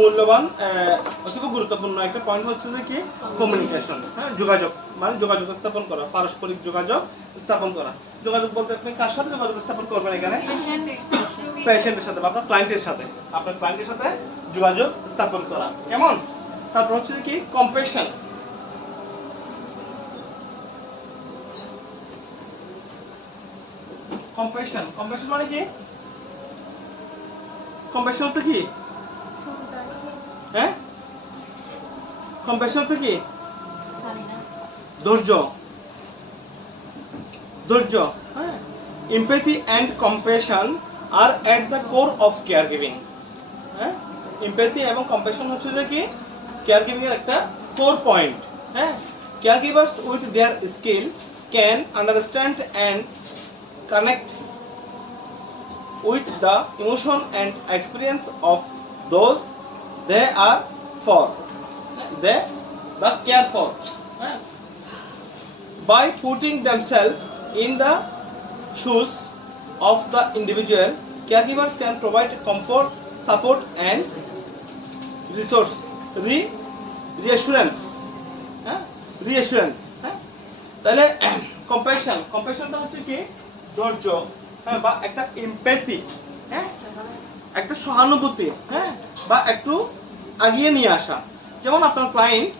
মূল্যবান অতীব গুরুত্বপূর্ণ একটা পয়েন্ট হচ্ছে যে কি কমিউনিকেশন, হ্যাঁ, যোগাযোগ, মানে যোগাযোগ স্থাপন করা, পারস্পরিক যোগাযোগ স্থাপন করা। যোগাযোগ বলতে আপনি কার সাথে যোগাযোগ স্থাপন করবেন এখানে? পেশেন্টের সাথে বা আপনার ক্লায়েন্টের সাথে, আপনার ক্লায়েন্টের সাথে যোগাযোগ স্থাপন করা। কেমন? তারপর হচ্ছে কি কম্প্যাশন। কম্প্যাশন, কম্প্যাশন মানে কি? কম্প্যাশন তো কি? হ্যাঁ, কম্প্যাশন তো কি? জানি না। ধৈর্য, ধৈর্য, হ্যাঁ। Empathy and compassion are at the core of care giving. হ্যাঁ, এমপ্যাথি এবং কম্প্যাশন হচ্ছে যে কি কেয়ার গিভিং এর একটা কোর পয়েন্ট। হ্যাঁ, care givers with their skill can understand and connect with the emotion and experience of those they are for, they care for, by putting themselves in the shoes of the individual. Caregivers can provide comfort, support and reassurance, reassurance. তাহলে কম্প্যাশনটা হচ্ছে কি ধৈর্য, হ্যাঁ, বা একটা empathy, হ্যাঁ, একটা সহানুভূতি, হ্যাঁ, বা একটু আগিয়ে নিয়ে আসা। যেমন আপনার client,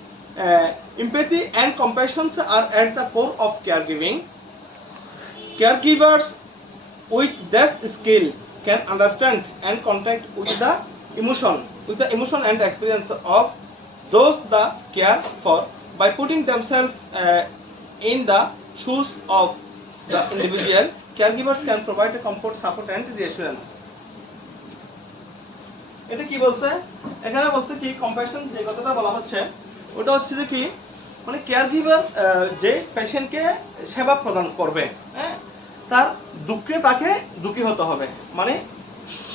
empathy and compassions are at the core of care giving. Care givers with this skill can understand and contact with the emotion and experience of those the care for, by putting themselves in the shoes of the individual. Caregivers can provide a comfort, support and reassurance. এটা কি বলছে? এখানে বলছে কি compassion যে কথাটা বলা হচ্ছে ওটা হচ্ছে যে কি মানে কেয়ারগিভার যে পেশেন্টকে সেবা প্রদান করবে, হ্যাঁ, তার দুঃখে তাকে দুঃখী হতে হবে, মানে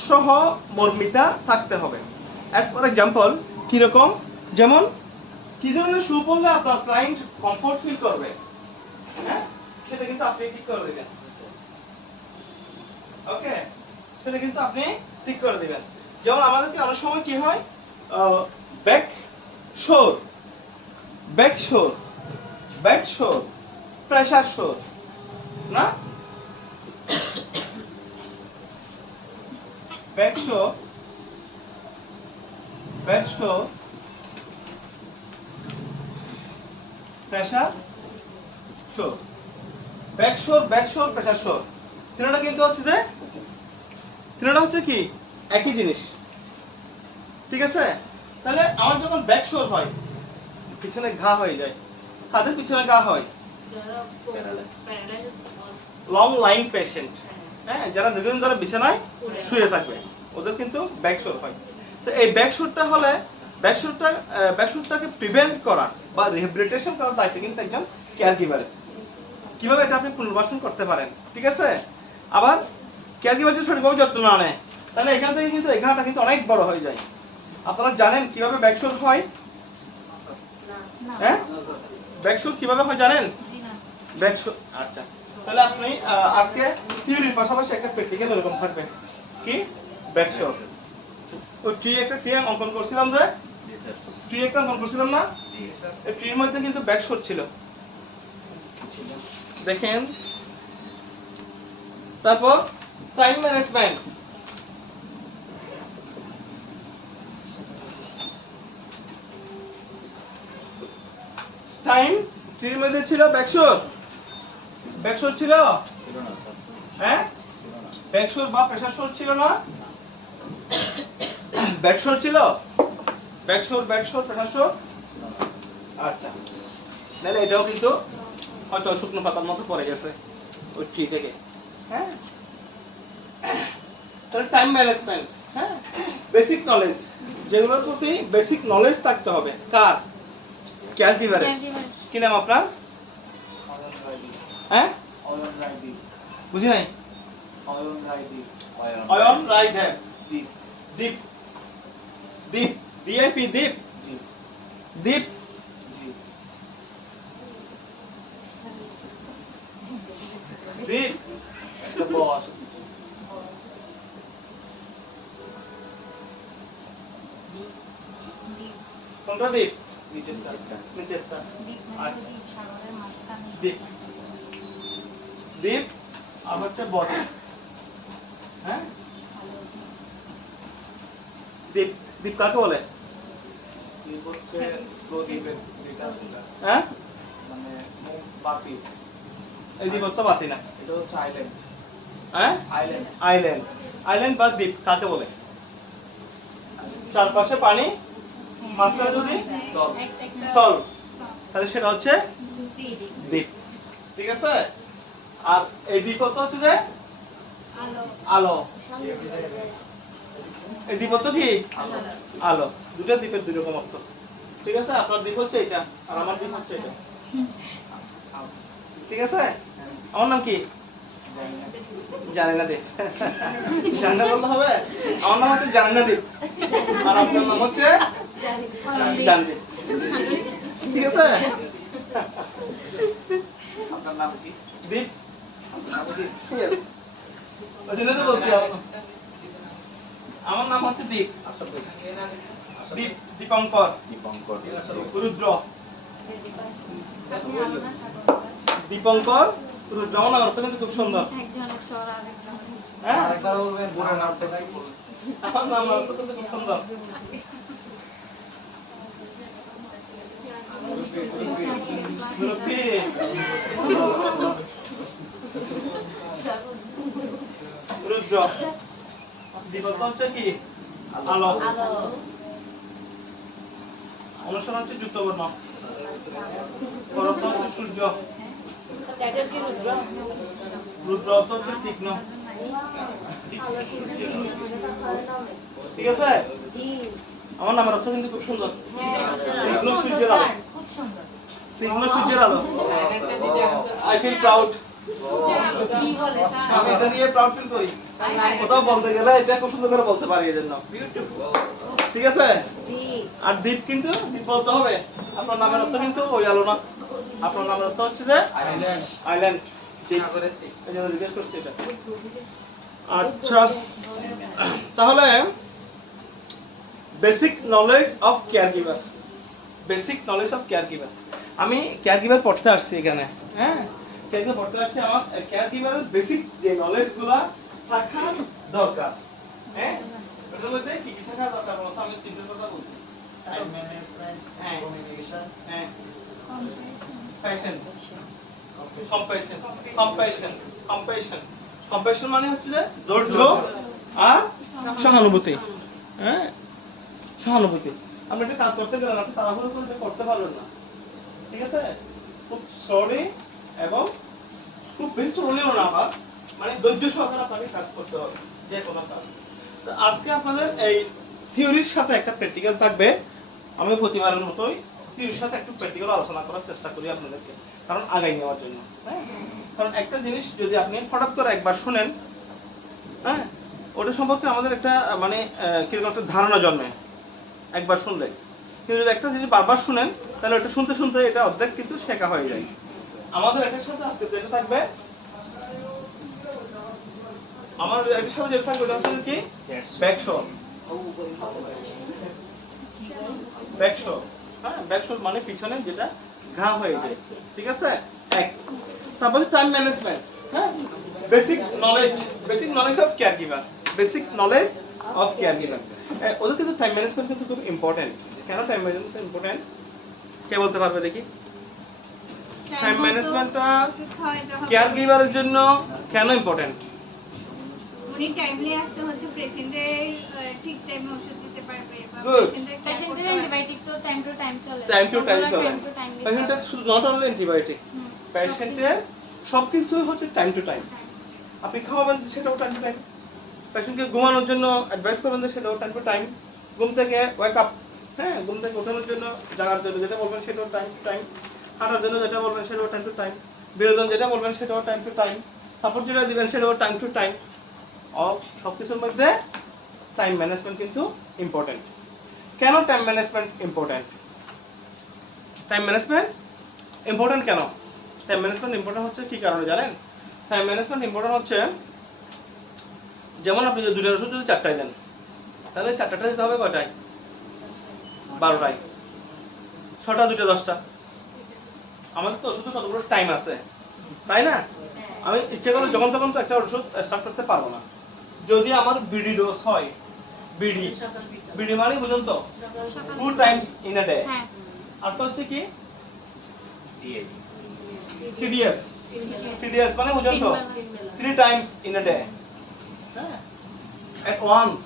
সহমর্মিতা থাকতে হবে। অ্যাজ ফর এক্সাম্পল কিরকম? যেমন কি ধরনের শু পরলে আপনার ক্লায়েন্ট কমফোর্ট ফিল করবে, হ্যাঁ, সেটা কিন্তু আপনি ঠিক করে দেবেন। ওকে, সেটা কিন্তু আপনি ঠিক করে দিবেন। যেমন আমাদেরকে অনেক সময় কি হয় ব্যাক শোর, ব্যাক শোর, ব্যাক শোর, প্রেসার শোর, না ব্যাক শোর, ব্যাক শোর, প্রেসার শোর, ব্যাক শোর, ব্যাক শোর, প্রেসার শোর, তিনটা কিন্তু হচ্ছে যে তিনটা হচ্ছে কি একই জিনিস, ঠিক আছে? তাহলে আমার যখন ব্যাক শোর হয়, পিছনে ঘা হয়ে যায়, কাদের পিছনে ঘা হয়? লং লাইন পেশেন্ট, হ্যাঁ, যারা দীর্ঘদিন ধরে বিছানায় শুয়ে থাকবে ওদের কিন্তু ব্যাক শোর হয়। তো এই ব্যাক শোরটা হলে ব্যাক শোরটাকে প্রিভেন্ট করা বা রিহ্যাবিলিটেশন করার দায়িত্ব কিন্তু একজন কেয়ারগিভারের। কিভাবে এটা আপনি পুনর্বাসন করতে পারেন, ঠিক আছে? আবার কেয়ারগিভার যদি সঠিকভাবে যত্ন না নেয় তাহলে এখান থেকে কিন্তু এই ঘাটা কিন্তু অনেক বড় হয়ে যায়। আপনারা জানেন কিভাবে ব্যাক শোর হয়? হ্যাঁ, ব্যাক শোর কিভাবে হয় জানেন? ব্যাক শোর, আচ্ছা, তাহলে আপনি আজকে থিওরির পাশাপাশি একটা প্র্যাকটিক্যাল এরকম থাকবে কি ব্যাক শোর। ওই ট্রি একটা ট্রি অঙ্কন করছিলাম, যে ট্রি একটা অঙ্কন করছিলাম না, এই ট্রির মধ্যে কিন্তু ব্যাক শোর ছিল, দেখেন। তারপর টাইম ম্যানেজমেন্ট, টাইম ট্রির মধ্যে ছিল ব্যাকশোর, ব্যাকশোর ছিল, হ্যাঁ, ব্যাকশোর বা প্রেসার শোর ছিল না, ব্যাকশোর ছিল, ব্যাকশোর, ব্যাকশোর, প্রেসার শোর। আচ্ছা, তাহলে এটাও কিন্তু হয়তো শুকনো পাতার মতো পড়ে গেছে ওই ট্রি থেকে, হ্যাঁ। তাহলে টাইম ম্যানেজমেন্ট, হ্যাঁ, বেসিক নলেজ, যেগুলোর প্রতি বেসিক নলেজ থাকতে হবে কার? কেয়ারগিভারের। কি নাম আপনার? হ্যাঁ, বুঝি নাই। অয়ন রায় দেব। দীপ, দীপ, দীপ, ডিএপি, দীপ, দীপ, দীপ, কোনটা দ্বীপ? নিচেরটা। নিচেরটা। দ্বীপ মানে তো দ্বীপ, সাগরের মাঝখানে। দ্বীপ। দ্বীপ আর হচ্ছে বদ্বীপ। হ্যাঁ, ভালো। দ্বীপ। দ্বীপ কাকে বলে? দ্বীপ হচ্ছে প্রদ্বীপের যেটা সেটা। হ্যাঁ, মানে বাতি। এই দ্বীপ তো বাতি না। এটা হচ্ছে আইল্যান্ড। হ্যাঁ, আইল্যান্ড। আইল্যান্ড। আইল্যান্ড বা দ্বীপ কাকে বলে? চারপাশে পানি, মাঝখানে যদি স্থল। স্থল, তাহলে সেটা হচ্ছে দ্বীপ। দ্বীপ। ঠিক আছে? আর এই দ্বীপত্ব হচ্ছে যে আলো। আলো। এই দ্বীপত্ব কি? আলো। আলো। দুটো দ্বীপের দুই রকম অর্থ। ঠিক আছে? আপনার দ্বীপ হচ্ছে এটা আর আমার দ্বীপ হচ্ছে এটা। ঠিক আছে? আমার নাম কি? জানি না দ্বীপ। জানি না বলতে হবে? আমার নাম হচ্ছে জানি না দ্বীপ। আর আপনার নাম হচ্ছে জানি দ্বীপ। ঠিক আছে? আপনার নাম কি? দ্বীপ। আপনার নাম কি? Yes. ওই জন্য তো বলছি আমার নাম হচ্ছে দ্বীপ। দ্বীপ, দীপঙ্কর, দীপঙ্কর। রুদ্র। আপনি আলো না সাগর? দীপঙ্কর, রুদ্র। আমার নাম অর্থ কিন্তু খুব সুন্দর। একজনের চর আরেকজনের। হ্যাঁ, আরেকবার বলবেন পুরো নামটা কি বলবেন? আমার নাম অর্থ কিন্তু খুব সুন্দর। মুরব্বি। রুদ্র। দীপত্ব হচ্ছে কি? আলো। আলো। অনুসরণ হচ্ছে যুক্তবর্ণ। পরত্ব হচ্ছে সূর্য। রুদ্র অর্থ হচ্ছে তীক্ষ্ণ। ঠিক আছে? আমার নামের অর্থ কিন্তু খুব সুন্দর। তীক্ষ্ণ সূর্যের আলো। খুব সুন্দর। তীক্ষ্ণ সূর্যের আলো। I feel proud. কি বলে আমি এটা দিয়ে প্রাউড ফিল করি। কোথাও বলতে গেলে এটা খুব সুন্দর করে বলতে পারি এজন্য। ঠিক আছে? জি। আর দ্বীপ কিন্তু দ্বীপ বলতে হবে। আপনার নামের অর্থ কিন্তু ওই আলো না। আপনার নামের অর্থ হচ্ছে যে আইল্যান্ড। আইল্যান্ড। দ্বীপ। সাগরের দ্বীপ। এই জন্য জিজ্ঞেস করছি এটা। আচ্ছা, তাহলে basic knowledge of care giver. Basic knowledge of care giver. আমি কেয়ার গিভার পড়তে আসছি এখানে। হ্যাঁ, কেয়ার গিভার পড়তে আসছি। আমার কেয়ার গিভারের বেসিক যে নলেজগুলো থাকা দরকার। হ্যাঁ, এটার মধ্যে কি কি থাকা দরকার বলতো? আমি তিনটের কথা বলছি। টাইম ম্যানেজমেন্ট, হ্যাঁ। কমিউনিকেশন, হ্যাঁ, passion, compassion, compassion, compassion. Compassion মানে হচ্ছে যে ধৈর্য আর সহানুভূতি। হ্যাঁ, সহানুভূতি। আপনি একটা কাজ করতে গেলেন, আপনি তাড়াহুড়ো করে এটা করতে পারবেন না। ঠিক আছে? খুব স্লোলি এবং খুব বেশি স্লোলিও না, আবার মানে ধৈর্য সহকারে আপনাকে কাজ করতে হবে, যে কোনো কাজ। তো আজকে আপনাদের এই থিওরির সাথে একটা প্র্যাকটিক্যাল থাকবে। আমি প্রতিবারের মতোই থিওরির সাথে একটু প্র্যাকটিক্যাল আলোচনা করার চেষ্টা করি আপনাদেরকে, কারণ আগাই নেওয়ার জন্য। হ্যাঁ, কারণ একটা জিনিস যদি আপনি হঠাৎ করে একবার শুনেন, হ্যাঁ, ওটা সম্পর্কে আমাদের একটা মানে কিরকম একটা ধারণা জন্মে একবার শুনলে। কিন্তু যদি একটা জিনিস বারবার শুনেন, তাহলে ওটা শুনতে শুনতে এটা অর্ধেক কিন্তু শেখা হয়ে যায়। আমাদের এটার সাথে আজকে যেটা থাকবে, আমাদের এটার সাথে যেটা থাকবে ওটা হচ্ছে কি? ব্যাকশো। ব্যাকশো। হ্যাঁ, ব্যাকশো মানে পিছনে যেটা ঘা হয়ে যায়। ঠিক আছে? এক। তারপরে টাইম ম্যানেজমেন্ট। হ্যাঁ, basic knowledge of care giver. Basic knowledge of care giver. ওদের কিন্তু টাইম ম্যানেজমেন্ট কিন্তু খুব ইম্পর্টেন্ট। কেন টাইম ম্যানেজমেন্ট ইম্পর্টেন্ট? কে বলতে পারবে দেখি? টাইম ম্যানেজমেন্টটা কেয়ার গিভারের জন্য কেন ইম্পর্টেন্ট? উনি টাইমলি আসলে হচ্ছে পেশেন্টের ঠিক টাইমে ওষুধ দিতে পারবে বা Good. পেশেন্টের অ্যান্টিবায়োটিক তো টাইম টু টাইম চলে। টাইম টু টাইম চলে। Time to time. পেশেন্টের শুধু নট অনলি অ্যান্টিবায়োটিক, পেশেন্টের সবকিছুই হচ্ছে টাইম টু টাইম। আপনি খাওয়াবেন সেটাও টাইম টু টাইম। পেশেন্টকে ঘুমানোর জন্য অ্যাডভাইস করবেন যে সেটাও টাইম টু টাইম। ঘুম থেকে ওয়েক আপ, হ্যাঁ, ঘুম থেকে ওঠানোর জন্য জাগার জন্য যেটা বলবেন সেটাও টাইম টু টাইম। হাঁটার জন্য যেটা বলবেন সেটাও টাইম টু টাইম। বিনোদন যেটা বলবেন সেটাও টাইম টু টাইম। সাপোর্ট যেটা দিবেন সেটাও টাইম টু টাইম। সব কিছুর মধ্যে টাইম ম্যানেজমেন্ট কিন্তু ইম্পর্টেন্ট। কেন time management important? Time management important কেন? টাইম ম্যানেজমেন্ট ইম্পর্টেন্ট হচ্ছে কি কারণে জানেন? টাইম ম্যানেজমেন্ট ইম্পর্টেন্ট হচ্ছে, যেমন আপনি যদি দুটোর ওষুধ যদি 4টায় দেন, তাহলে 4টা দিতে হবে কয়টায়? 12টায়। 6টা 2টা 10টা। আমাদের তো ওষুধে কতগুলো টাইম আছে, তাই না? আমি ইচ্ছে করে যখন তখন তো একটা ওষুধ স্টার্ট করতে পারবো না। যদি আমার বিডি ডোজ হয়, বিডি বিডি মানে বুঝুন তো 2 টাইমস ইন আ ডে। হ্যাঁ আর তো হচ্ছে কি দিয়ে টিডিএস, টিডিএস মানে বুঝুন তো 3 টাইমস ইন আ ডে। হ্যাঁ, at once,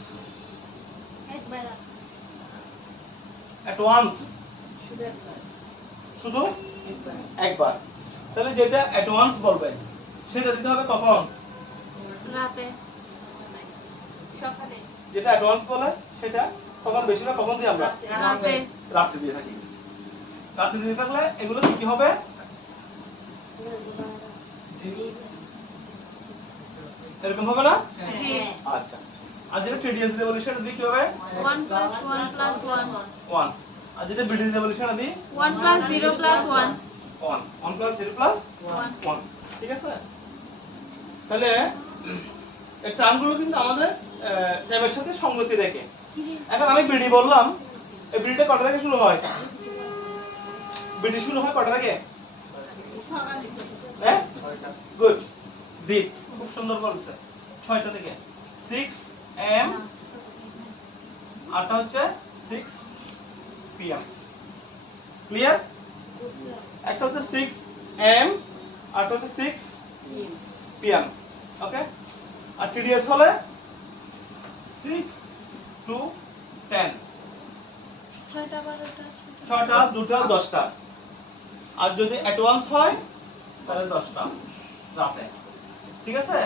একবার at once, শুধু একবার। তাহলে যেটা at once বলবে সেটা দিতে হবে কখন? রাতে সকালে যেটা at once বলে সেটা কখন, বেশিরভাগ কখন দিই আমরা? রাতে রাত্রে দিয়ে থাকি। রাত্রে দিয়ে থাকলে এগুলো কি হবে? এরকম হবে না? জি আচ্ছা। আর যেটা টিডিএস দিয়ে বলি সেটা দিয়ে কি হবে? 1 + 1 + 1 1। আর যেটা বিডি দিয়ে বলি সেটা দিই 1 + 0 + 1 1। 1 + 0 + 1 1। ঠিক আছে? তাহলে এই টার্মগুলো কিন্তু আমাদের ট্যাবের সাথে সঙ্গতি রেখে। এখন আমি বিডি বললাম, এই বিডিটা কটা থেকে শুরু হয়? বিডি শুরু হয় কটা থেকে? হ্যাঁ, গুড। দীপ খুব সুন্দর বলছে, 6টা থেকে। 6 am, আরটা হচ্ছে 6 pm। ক্লিয়ার? একটা হচ্ছে 6 am, আরটা হচ্ছে 6 pm। ওকে? আর টিডিএস হলে 6 to 10, 6টা 12টা 6টা 2টা 10টা। আর যদি at once হয় তাহলে 10টা রাতে। ঠিক আছে?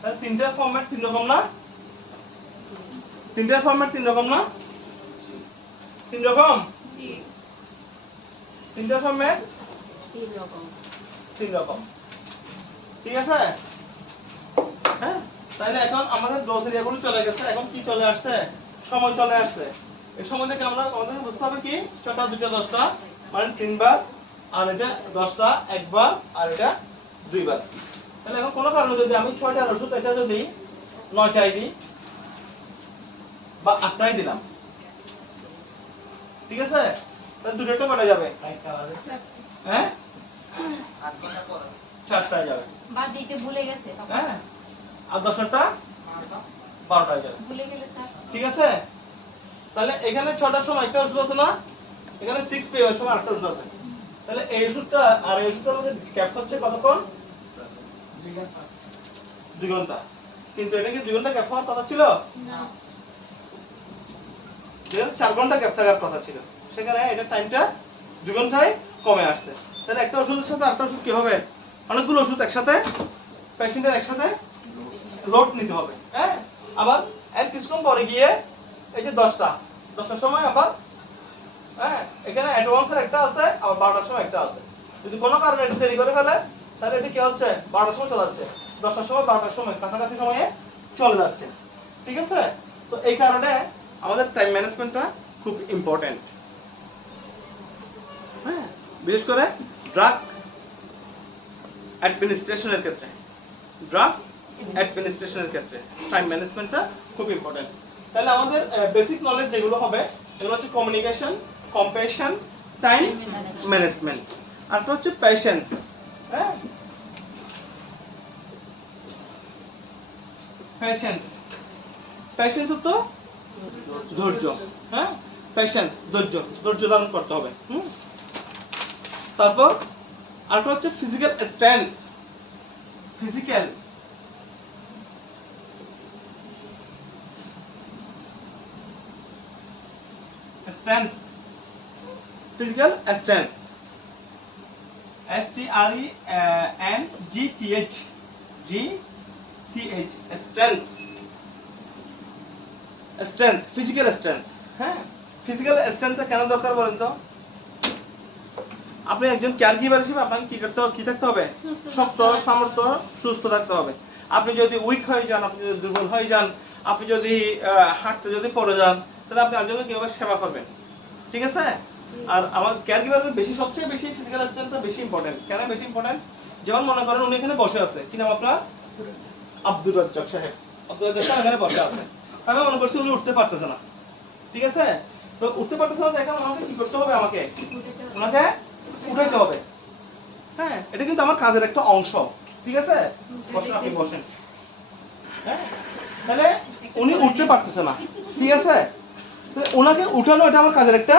তাহলে তিনটার ফরম্যাট তিন রকম না? তিনটার ফরম্যাট তিন রকম না? তিন রকম? জি তিনটার ফরম্যাট 3 রকম। তিন রকম। ঠিক আছে? হ্যাঁ, তাহলে এখন আমাদের ডোজ এরিয়াগুলো চলে গেছে। এখন কি চলে আসছে? সময় চলে আসছে। এই সময় থেকে আমরা আমাদের বুঝতে হবে কি 6টা 2টা 10টা মানে 3 বার, আর এটা 10টা একবার, আর এটা 2 বার। তাহলে এখন কোনো কারণে যদি আমি 6টার ওষুধ এটা যদি 9টায় দিই বা 8টায় দিলাম, ঠিক আছে? তাহলে দুটোটা কটা যাবে? 60টা বাজে হ্যাঁ, 8 ঘন্টা পর 4টায় যাবে। বাদ দিতে ভুলে গেছে বাবা। হ্যাঁ, আর 10টা 12টায় যাবে। ভুলে গেলে স্যার ঠিক আছে? তাহলে এখানে 6টার সময় একটা ওষুধ আছে না? এখানে 6 pm এর সময় আরেকটা ওষুধ আছে। তাহলে এই ওষুধটা আর এই ওষুধটার মধ্যে গ্যাপ হচ্ছে কতক্ষণ? 2 ঘন্টা। কিন্তু এটা কি 2 ঘন্টা গ্যাপ হওয়ার কথা ছিল? না 4 ঘন্টা গ্যাপ থাকার কথা ছিল। সেখানে এটা টাইমটা 2 ঘন্টায় কমে আসছে। তাহলে একটা ওষুধের সাথে আরেকটা ওষুধ কি হবে? অনেকগুলো ওষুধ একসাথে পেশেন্টের একসাথে লোড নিতে হবে। হ্যাঁ, আবার এর কিছুক্ষণ পরে গিয়ে এই যে 10টার সময় আবার হ্যাঁ এখানে অ্যাডভান্সের একটা আছে, আবার 12টার সময় একটা আছে। যদি কোনো কারণে এটা দেরি করে ফেলে তাহলে এটা কি হচ্ছে? 12টার সময় চলে যাচ্ছে, 10টার সময় 12টার সময় কাছাকাছি সময়ে চলে যাচ্ছে। ঠিক আছে? তো এই কারণে আমাদের টাইম ম্যানেজমেন্টটা খুব ইম্পর্টেন্ট। হ্যাঁ, বিশেষ করে ড্রাগ অ্যাডমিনিস্ট্রেশনের ক্ষেত্রে, ড্রাগ অ্যাডমিনিস্ট্রেশনের ক্ষেত্রে টাইম ম্যানেজমেন্টটা খুব ইম্পর্টেন্ট। তাহলে আমাদের বেসিক নলেজ যেগুলো হবে এগুলো হচ্ছে কমিউনিকেশন, কম্প্যাশন, টাইম ম্যানেজমেন্ট। আরটা হচ্ছে পেশেন্স। হ্যাঁ, পেশেন্স, পেশেন্স তো ধৈর্য। হ্যাঁ, পেশেন্স ধৈর্য, ধৈর্য ধারণ করতে হবে। তারপর আরটা হচ্ছে physical strength, physical strength, physical strength, STRENGTH, GTH, strength, strength, physical strength। হ্যাঁ, physical strength কেন দরকার বলেন তো? আপনি একজন কেয়ারগিভার হিসেবে আপনাকে কি করতে হবে, কি থাকতে হবে? শক্ত, সামর্থ্য, সুস্থ থাকতে হবে। আপনি যদি উইক হয়ে যান, আপনি যদি দুর্বল হয়ে যান, আপনি যদি হাঁটতে যদি পড়ে যান, তাহলে আপনি আরেকজনকে কিভাবে সেবা করবেন? ঠিক আছে? আর আমার কেয়ারগিভারের বেশি, সবচেয়ে বেশি ফিজিক্যাল স্ট্রেংথটা বেশি ইম্পর্টেন্ট। কেন বেশি ইম্পর্টেন্ট? যেমন মনে করেন উনি এখানে বসে আছে, কি নাম আপনার? আব্দুর রাজ্জাক সাহেব। আব্দুর রাজ্জাক সাহেব এখানে বসে আছে। আমি মনে করছি উনি উঠতে পারতেছে না। ঠিক আছে? তো উঠতে পারতেছে না, এখন আমাকে কি করতে হবে, আমাকে ওনাকে উঠাইতে হবে। হ্যাঁ, এটা কিন্তু আমার কাজের একটা অংশ, ঠিক আছে? বসেন, আপনি বসেন। হ্যাঁ, তাহলে উনি উঠতে পারতেছে না, ঠিক আছে? তাহলে ওনাকে উঠানো এটা আমার কাজের একটা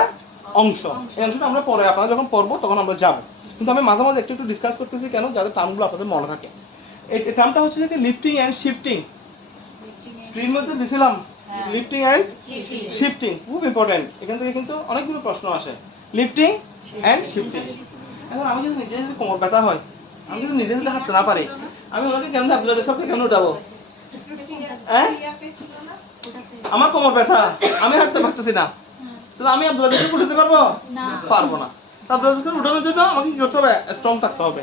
অংশ। এই অংশটা আমরা পরে, আপনারা যখন পড়বো তখন আমরা যাব। কিন্তু আমি মাঝে মাঝে একটু ডিসকাস করতেছি কেন, যাতে টার্মগুলো আপনাদের মনে থাকে। এই টার্মটা হচ্ছে যে লিফটিং অ্যান্ড শিফটিং। ট্রির মধ্যে দিছিলাম লিফটিং অ্যান্ড শিফটিং, খুব ইম্পর্টেন্ট। এখান থেকে কিন্তু অনেকগুলো প্রশ্ন আসে, লিফটিং অ্যান্ড শিফটিং। এখন আমি যদি নিজে যদি কোমর ব্যথা হয়, আমি যদি নিজে যদি হাঁটতে না পারি, আমি ওনাকে কেমন আব্দুল্লাহ সাহেবকে কেমন উঠাবো? হ্যাঁ, আমার কোমর ব্যথা, আমি হাঁটতে পারতেছি না, তাহলে আমি আব্দুল্লাহ সাহেবকে উঠাতে পারবো? পারবো না। আব্দুল্লাহ সাহেবকে উঠানোর জন্য আমাকে কি করতে হবে? স্ট্রং থাকতে হবে।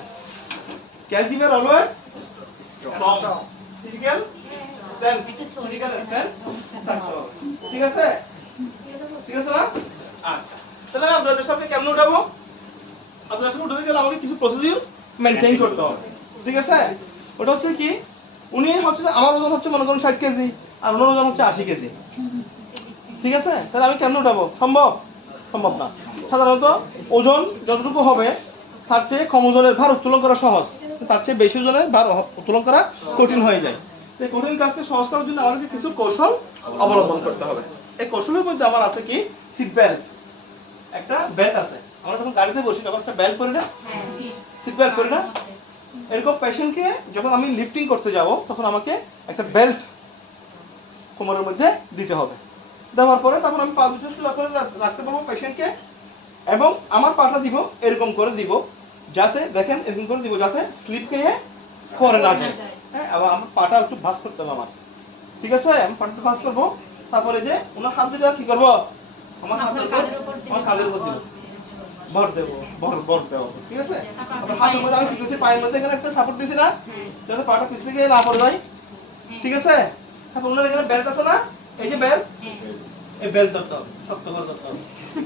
Caregiver always strong, physical strength, physical strength থাকতে হবে, ঠিক আছে? ঠিক আছে না? আচ্ছা, তাহলে আমি আব্দুল্লাহ সাহেবকে কেমন উঠাবো? আব্দুল্লাহ সাহেব উঠাতে গেলে আমাকে কিছু প্রসিডিউর মেনটেন করতে হবে, ঠিক আছে? ওটা হচ্ছে কি, উনি হচ্ছে, আমার ওজন হচ্ছে মনে করুন 60 কেজি, আর ওনার ওজন হচ্ছে 80 কেজি, ঠিক আছে? তাহলে আমি কেমন উঠাবো? সম্ভব? সম্ভব না। সাধারণত ওজন যতটুকু হবে তার চেয়ে কম ওজনের ভার উত্তোলন করা সহজ, তার চেয়ে বেশি ওজনের ভার উত্তোলন করা কঠিন হয়ে যায়। এই কঠিন কাজকে সহজ করার জন্য আমাদেরকে কিছু কৌশল অবলম্বন করতে হবে। এই কৌশলের মধ্যে আমার আছে কি, সিট বেল্ট। একটা বেল্ট আছে, আমরা যখন গাড়িতে বসি তখন একটা বেল্ট পরি না, সিট বেল্ট পরি না? এরকম পেশেন্টকে যখন আমি লিফটিং করতে যাব তখন আমাকে একটা বেল্ট কোমরের মধ্যে দিতে হবে। দেওয়ার পরে তারপর আমি পা দুটো সোজা করে রাখতে পারবো পেশেন্টকে, এবং আমার পাটা দিব এরকম করে দিব, যাতে দেখেন এরকম করে দিব যাতে স্লিপ খেয়ে পরে না যায়। হ্যাঁ, আবার আমার পাটা একটু ভাঁজ করতে হবে আমার, ঠিক আছে? আমি পাটা ভাঁজ করবো, তারপরে যে ওনার হাত দুটো কি করবো, আমার হাতের উপর, আমার কাঁধের উপর দিব, ভর দেবো, ভর দেবো, ঠিক আছে? তারপর হাতের মধ্যে আমি কি করছি, পায়ের মধ্যে এখানে একটা সাপোর্ট দিছি না, যাতে পাটা পিছলে গিয়ে না পড়ে যায়, ঠিক আছে? তারপর ওনার এখানে বেল্ট আছে না, এই যে বেল্ট, এই বেল্ট ধরতে হবে, শক্ত করে ধরতে হবে,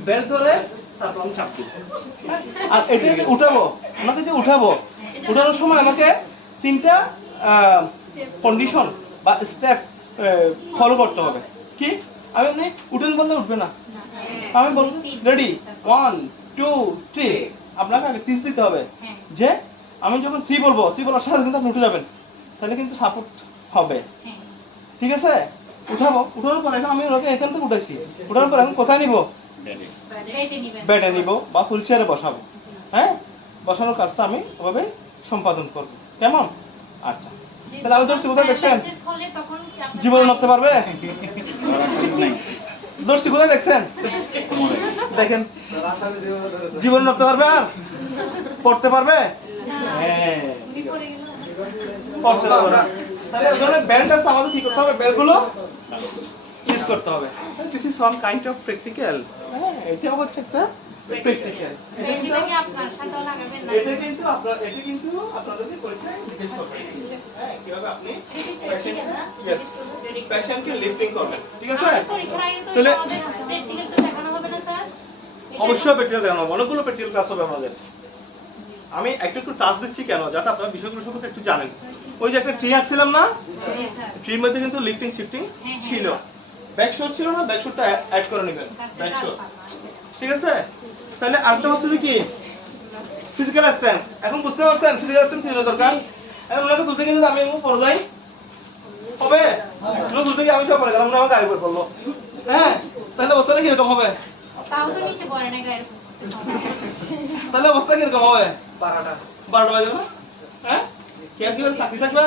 বেল্ট ধরে তারপর আমি চাপ দিব। আর এটা উঠাবো, আমাকে যে উঠাবো, উঠানোর সময় আমাকে 3টা কন্ডিশন বা স্টেপ ফলো করতে হবে। কি? আমি এমনি উঠেন বললে উঠবে না, আমি বলবো রেডি 1 2 3, আপনাকে আগে টিচ দিতে হবে যে আমি যখন 3 বলবো, 3 বলার সাথে কিন্তু আপনি উঠে যাবেন, তাহলে কিন্তু সাপোর্ট হবে, ঠিক আছে? উঠাবো, উঠানোর পর এখন আমি ওকে এখান থেকে উঠাইছি, উঠানোর পর এখন কোথায় নিব? বেডে নিব বা ফুল চেয়ারে বসাবো। হ্যাঁ, বসানোর কাজটা আমি ওভাবে সম্পাদন করব, কেমন? আচ্ছা, তাহলে আমি দর্শি কোথায় দেখছেন? জীবনে নড়তে পারবে? দর্শি কোথায় দেখছেন? দেখেন, জীবনে নড়তে পারবে? আর পড়তে পারবে? হ্যাঁ, পড়তে পারবে না। তাহলে ওই ধরনের বেল্ট আছে, আমাদের কি করতে হবে? বেল্টগুলো ইউজ করতে হবে। This is one kind of practical. হ্যাঁ, এটা হচ্ছে একটা প্র্যাকটিক্যাল। এটা কিন্তু আপনাদেরকে পরীক্ষায় জিজ্ঞেস করবে। হ্যাঁ, কিভাবে আপনি পেশেন্টকে লিফটিং করবেন, ঠিক আছে? তাহলে অবশ্যই প্র্যাকটিক্যাল দেখানো হবে, অনেকগুলো প্র্যাকটিক্যাল ক্লাস হবে আমাদের। আমি একটু টাচ দিচ্ছি কেন, যাতে আপনারা বিষয়গুলো সম্পর্কে একটু জানেন। ওই যে একটা ট্রি আঁকছিলাম না, ট্রির মধ্যে কিন্তু লিফটিং শিফটিং ছিল, ব্যাক শট ছিল না, ব্যাক শটটা অ্যাড করে নেবেন, ব্যাক শট, ঠিক আছে? তাহলে আরেকটা হচ্ছে যে কি, ফিজিক্যাল স্ট্রেংথ। এখন বুঝতে পারছেন ফিজিক্যাল স্ট্রেংথ কি দরকার? এখন ওনাকে তুলতে গেলে আমি পড়ে যাই, হবে? ওনাকে তুলতে গিয়ে আমি সব পড়ে গেলাম, উনি আমার গায়ে উপর পড়লো, হ্যাঁ, তাহলে অবস্থাটা কিরকম হবে? তাহলে অবস্থা কিরকম হবে? 12টা বাজে না? হ্যাঁ, কে আর কি বলে চাকরি থাকবে?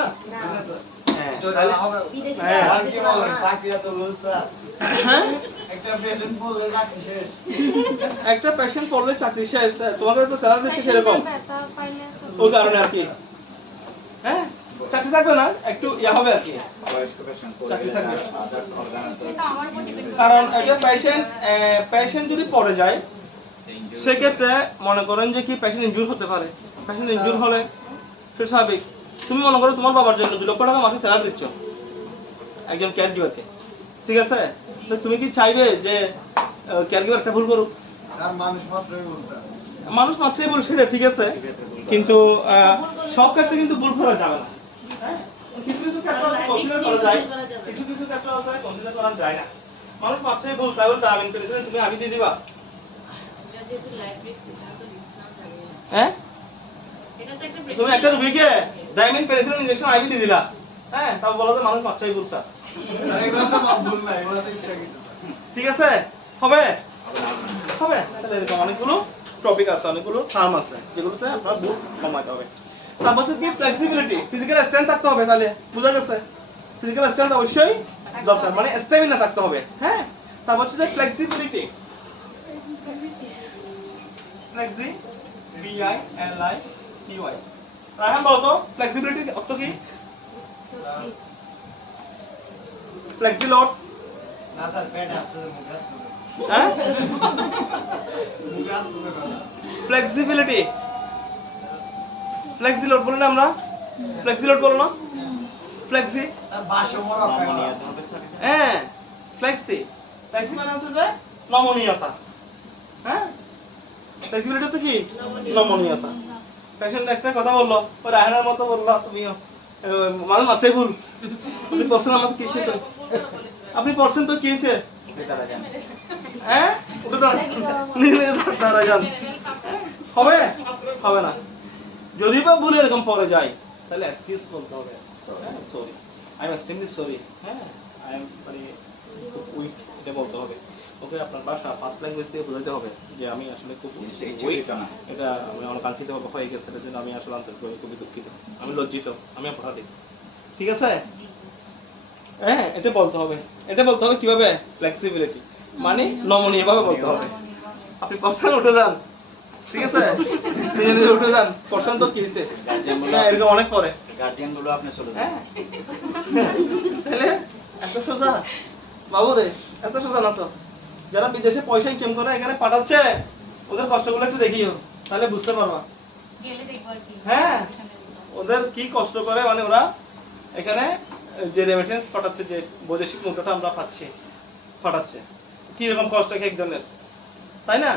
একটা পেশেন্ট পড়লে চাকরি শেষ, তোমাকে তো স্যালারি দিচ্ছে সেরকম, ওই কারণে আর কি। হ্যাঁ, চাকরি থাকবে না, একটু ইয়া হবে আর কি, চাকরি থাকবে। কারণ একটা পেশেন্ট যদি পড়ে যায়, সেক্ষেত্রে মনে করেন যে কি পেশেন্ট ইনজুর হতে পারে। পেশেন্ট ইনজুর হলে সে স্বাভাবিক। তুমি মনে করো তোমার বাবার জন্য 2 লক্ষ টাকা মাসে স্যালারি দিচ্ছ একজন কেয়ার গিভারকে, ঠিক আছে? তো তুমি কি চাইবে যে কেয়ার গিভার একটা ভুল করুক? মানুষ মাত্রই ভুল, সেটা ঠিক আছে, কিন্তু সব ক্ষেত্রে কিন্তু ভুল করা যাবে না। কিছু কিছু ক্ষেত্রে কনসিডার করা যায়, কিছু কিছু ক্ষেত্রে কনসিডার করা যায় না। মানুষ মাত্রাই ভুল, তাই বলে ডায়ামিন পেনিসিলিন তুমি আবি দিয়ে দিবা? হ্যাঁ, তুমি একটা রোগীকে ডায়ামিন পেনিসিলিন ইনজেকশন আইভি দিয়ে দিলা, হ্যাঁ, তাও বলা যে মানুষ মাত্রাই ভুল স্যার। ঠিক আছে, হবে হবে। তাহলে এরকম অনেকগুলো টপিক আছে, অনেকগুলো টার্ম আছে যেগুলোতে আপনার ভুল কমাতে হবে। তারপর হচ্ছে কি ফ্লেক্সিবিলিটি, ফিজিক্যাল স্ট্রেংথ থাকতে হবে। তাহলে বোঝা গেছে, ফিজিক্যাল স্ট্রেংথ অবশ্যই দরকার, মানে স্ট্যামিনা থাকতে হবে। হ্যাঁ, তারপর হচ্ছে যে ফ্লেক্সিবিলিটি, ফ্লেক্সি BILITY। রায়হান বলো তো ফ্লেক্সিবিলিটি অর্থ কি? ফ্লেক্সিলোড, না স্যার পেট আসতে মুখ আসতে হ্যাঁ, মুখ আসতে না। ফ্লেক্সিবিলিটি, ফ্লেক্সিলোড বলি না আমরা, ফ্লেক্সিলোড বলো না, ফ্লেক্সি, স্যার ভারসাম্য রক্ষা করা। হ্যাঁ, ফ্লেক্সি, ফ্লেক্সি মানে হচ্ছে যে নমনীয়তা। হ্যাঁ, ফ্লেক্সিবিলিটি তো কি? নমনীয়তা। পেশেন্ট একটা কথা বললো, ওই রায়হানের মতো বললো তুমিও, মানুষ মাত্রাই ভুল। আপনি পড়ছেন আমাকে কিসে, আপনি পড়ছেন তো কিসে, হ্যাঁ, ওটা তারা যান, হবে হবে না। যদি বা ভুল এরকম পড়ে যায় তাহলে এক্সকিউজ বলতে হবে, sorry, I am extremely sorry, হ্যাঁ, আই এম মানে খুব উইক, এটা বলতে হবে। ওকে আপনার ভাষা ফার্স্ট ল্যাঙ্গুয়েজ দিয়ে বোঝাতে হবে যে আমি আসলে খুব উইক, এটা আমি অনাকাঙ্ক্ষিত হয়ে গেছে, এটার জন্য আমি আসলে আন্তরিকভাবে খুবই দুঃখিত, আমি লজ্জিত, আমি অপরাধী। ঠিক আছে, হ্যাঁ, এটা বলতে হবে। এটা বলতে হবে কিভাবে? ফ্লেক্সিবিলিটি মানে নমনীয় ভাবে বলতে হবে। আপনি পড়ছেন উঠে যান, ঠিক আছে, নিজে নিজে উঠে যান, পড়ছেন তো কি হয়েছে, হ্যাঁ, এরকম অনেক পরে গার্জিয়ান গুলো আপনি চলে যান। হ্যাঁ, তাহলে এত সোজা বাবু রে, এত সোজা না তো। যারা বিদেশে পয়সা ইনকাম করে এখানে পাঠাচ্ছে, ওদের কষ্টগুলো একটু দেখিও, তাহলে বুঝতে পারবা। গেলে দেখবো আর কি। হ্যাঁ, ওদের কি কষ্ট করে, মানে ওরা এখানে যে রেমিটেন্স পাঠাচ্ছে, যে বৈদেশিক মুদ্রাটা আমরা পাচ্ছি পাঠাচ্ছে, কি রকম কষ্ট এক একজনের, তাই না?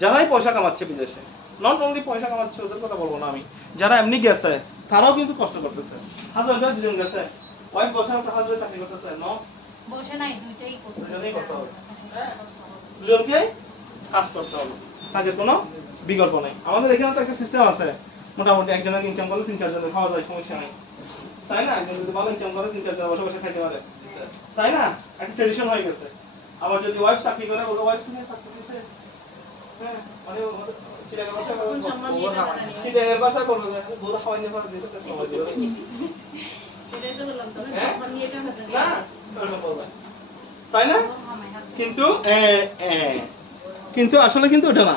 যারাই পয়সা কামাচ্ছে বিদেশে, নট অনলি পয়সা কামাচ্ছে ওদের কথা বলবো না আমি, যারা এমনি গেছে তারাও কিন্তু কষ্ট করতেছে। হাজবেন্ড দুজন গেছে, ওয়াইফ বসে আছে, হাজবেন্ড চাকরি করতেছে, ন বসে নাই, দুইটাই করতে হবে। দুজনেই করতে হবে, হ্যাঁ, দুজনকে কাজ করতে হবে, কাজের কোনো বিকল্প নেই। আমাদের এখানে তো একটা সিস্টেম আছে, মোটামুটি একজনের ইনকাম করলে 3-4 জনের খাওয়া যায়, সমস্যা নেই, তাই না? একজন যদি ভালো ইনকাম করে 3-4 জন বসে বসে খাইতে পারে, তাই না? একটা ট্রেডিশন হয়ে গেছে। আবার যদি ওয়াইফ চাকরি করে, ওর ওয়াইফ থেকে চাকরি দিছে, হ্যাঁ, মানে চিটাগের ভাষায় চিটাগের ভাষায় বলবো যে বউরা খাওয়াই নিয়ে পারে, দিতে সময় দিবে, হ্যাঁ, না এরকম বলবে, তাই না? কিন্তু কিন্তু আসলে কিন্তু এটা না।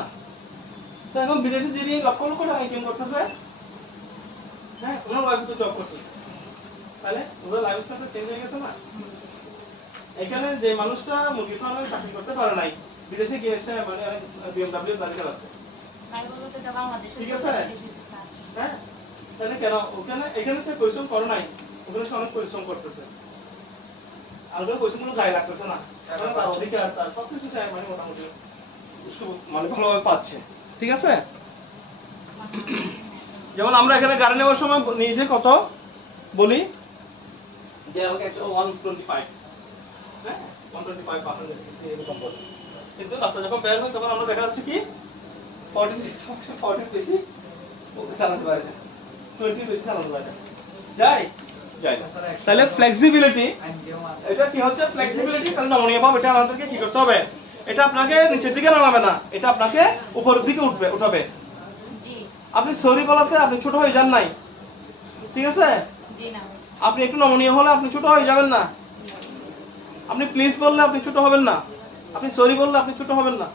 তো এখন বিদেশে যিনি লক্ষ লক্ষ টাকা ইনকাম করতেছে, হ্যাঁ, ওনার ওয়াইফ তো জব করতেছে, তাহলে ওদের লাইফস্টাইলটা চেঞ্জ হয়ে গেছে না? এখানে যে মানুষটা মুরগি ফার্মে চাকরি করতে পারে নাই, বিদেশে গিয়ে এসে মানে অনেক BMW গাড়ি চালাচ্ছে, তাই বলতে তো এটা বাংলাদেশে ঠিক আছে, হ্যাঁ, তাহলে কেন ওখানে এখানে সে পরিশ্রম করে নাই, ওখানে সে অনেক পরিশ্রম করতেছে, আর ওখানে পরিশ্রমগুলো গায়ে লাগতেছে না, কারণ তার অধিকার, তার সবকিছু চাই, মানে মোটামুটি মানে ভালোভাবে পাচ্ছে, ঠিক আছে। যেমন আমরা এখানে গাড়ি নেওয়ার সময় নিজে কত বলি যে আমাকে 125, হ্যাঁ, 125 cc এরকম বলি, কিন্তু রাস্তা যখন বের হয় তখন আমরা দেখা যাচ্ছে কি 40 বেশি চালাতে পারে না, 20 বেশি চালাতে পারে না, যায় না। তাহলে ফ্লেক্সিবিলিটি, এটা কি হচ্ছে ফ্লেক্সিবিলিটি? তাহলে নমনীয় ভাব, এটা আমাদেরকে কি করতে হবে? এটা আপনাকে নিচের দিকে নামাবে না, এটা আপনাকে উপরের দিকে উঠাবে। জি আপনি সরি বলাতে আপনি ছোট হয়ে যান নাই, ঠিক আছে? জি না, আপনি একটু নমনীয় হলে আপনি ছোট হয়ে যাবেন না, আপনি প্লিজ বললে আপনি ছোট হবেন না, আপনি সরি বললে আপনি ছোট হবেন না,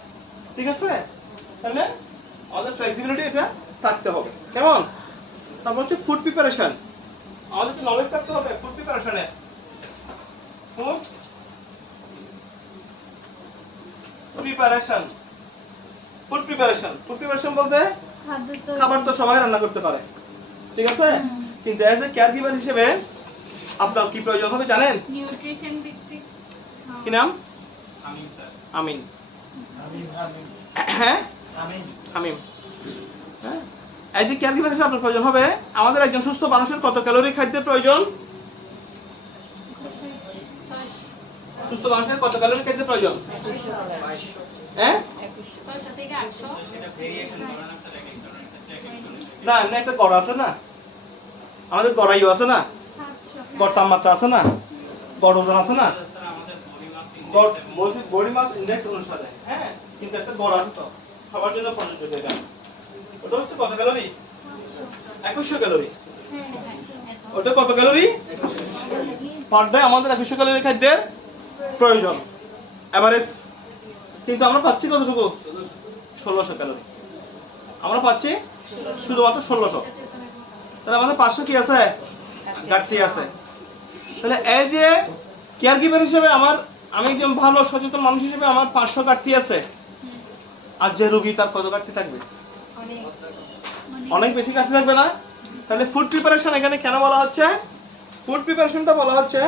ঠিক আছে? তাহলে আমাদের ফ্লেক্সিবিলিটি এটা থাকতে হবে, কেমন? তারপর হচ্ছে ফুড প্রিপারেশন, আমাদের তো নলেজ থাকতে হবে ফুড প্রিপারেশনে। Food preparation, food preparation, food preparation বলতে খাবার তো সবাই রান্না করতে পারে, ঠিক আছে, কিন্তু অ্যাজ এ কেয়ার গিভার হিসেবে আপনার কি প্রয়োজন হবে জানেন? নিউট্রিশন ভিত্তিক। কি নাম? আমিন স্যার। আমিন, আমিন হ্যাঁ, আমিন আমিন, হ্যাঁ, অ্যাজ এ কেয়ার গিভার হিসেবে আপনার প্রয়োজন হবে। আমাদের একজন সুস্থ মানুষের কত ক্যালোরি খাদ্যের প্রয়োজন? সুস্থ মানুষের কত ক্যালোরি খাদ্য প্রয়োজন? হ্যাঁ 600 থেকে 800 সেটা ভেরিয়েশন করেন আপনারা এক এক ধরনের ক্ষেত্রে এক এক ধরনের। না, এমনি একটা গড় আছে না, আমাদের গড়াইও আছে না, গড় তাপমাত্রা আছে না, গড় ওজন আছে না, স্যার আমাদের বডি মাস গড় ইনডেক্স বডি মাস ইনডেক্স অনুসারে, হ্যাঁ, কিন্তু একটা গড় আছে তো সবার জন্য প্রযোজ্য এটা। ওটা হচ্ছে কত ক্যালোরি? 2100 ক্যালোরি। ওটা কত ক্যালোরি? পার ডে আমাদের 2100 ক্যালোরি খাদ্যের প্রয়োজন এভারেজ। কিন্তু আমরা পাচ্ছি কতটুকু? 1600 ক্যালোরি আমরা পাচ্ছি, শুধুমাত্র 1600। তাহলে আমাদের 500 কি আছে? ঘাটতি আছে। তাহলে এই যে কেয়ার গিভার হিসেবে আমি একজন ভালো সচেতন মানুষ হিসেবে আমার 500 ঘাটতি আছে, আর যে রোগী তার কত ঘাটতি থাকবে? অনেক বেশি ঘাটতি থাকবে না? তাহলে ফুড প্রিপারেশন এখানে কেন বলা হচ্ছে? ফুড প্রিপারেশনটা বলা হচ্ছে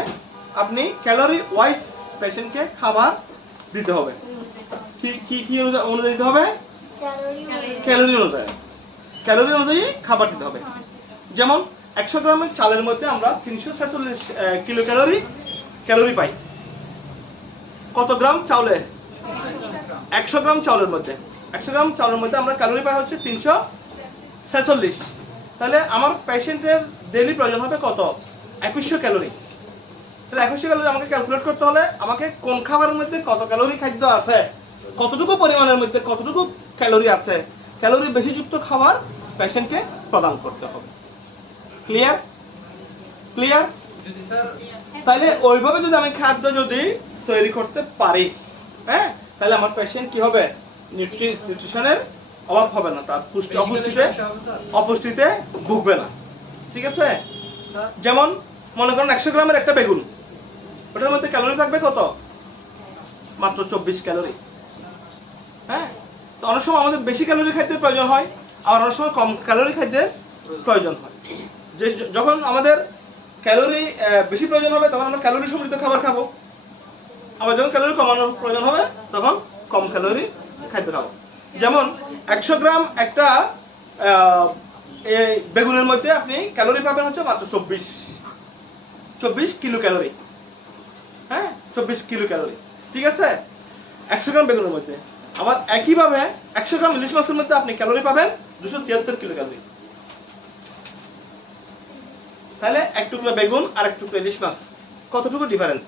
আপনি ক্যালোরি ওয়াইজ পেশেন্টকে খাবার দিতে হবে। কি অনুযায়ী দিতে হবে? ক্যালোরি অনুযায়ী, ক্যালোরি অনুযায়ী খাবার দিতে হবে। যেমন 100 গ্রামের চালের মধ্যে আমরা 346 কিলো ক্যালোরি পাই। কত গ্রাম চাউলে? 100 গ্রাম চাউলের মধ্যে, 100 গ্রাম চাউলের মধ্যে আমরা ক্যালোরি পাই হচ্ছে 346। তাহলে আমার পেশেন্টের ডেইলি প্রয়োজন হবে কত? 2100 ক্যালোরি। তাহলে 2100 ক্যালোরি আমাকে ক্যালকুলেট করতে হলে আমাকে কোন খাবারের মধ্যে কত ক্যালোরি খাদ্য আছে, কতটুকু পরিমাণের মধ্যে কতটুকু ক্যালোরি আছে, ক্যালোরি বেশিযুক্ত খাবার পেশেন্টকে প্রদান করতে হবে। ক্লিয়ার? ক্লিয়ার? যদি স্যার তাহলে ওইভাবে যদি আমি খাদ্য যদি তৈরি করতে পারি, হ্যাঁ, তাহলে আমার পেশেন্ট কি হবে? নিউট্রিশনের অভাব হবে না, তার অপুষ্টিতে ভুগবে না। ঠিক আছে? যেমন মনে করেন 100 গ্রামের একটা বেগুন, ওটার মধ্যে ক্যালোরি থাকবে কত? মাত্র 24 ক্যালোরি। হ্যাঁ, তো অনেক সময় আমাদের বেশি ক্যালোরি খাদ্যের প্রয়োজন হয়, আর অনেক সময় কম ক্যালোরি খাদ্যের প্রয়োজন হয়। যে যখন আমাদের ক্যালোরি বেশি প্রয়োজন হবে তখন আমরা ক্যালোরি সমৃদ্ধ খাবার খাবো, আবার যখন ক্যালোরি কমানোর প্রয়োজন হবে তখন কম ক্যালোরি খাদ্য খাবো। যেমন 100 গ্রাম একটা এই বেগুনের মধ্যে আপনি ক্যালোরি পাবেন হচ্ছে মাত্র 24 কিলো ক্যালোরি। হ্যাঁ, 24 কিলো ক্যালোরি। ঠিক আছে? 100 গ্রাম বেগুনের মধ্যে। আবার একইভাবে 100 গ্রাম ইলিশ মাছের মধ্যে আপনি ক্যালোরি পাবেন 273 কিলো ক্যালোরি। তাহলে এক টুকরা বেগুন আর এক টুকরা ইলিশ মাছ, কতটুকু ডিফারেন্স?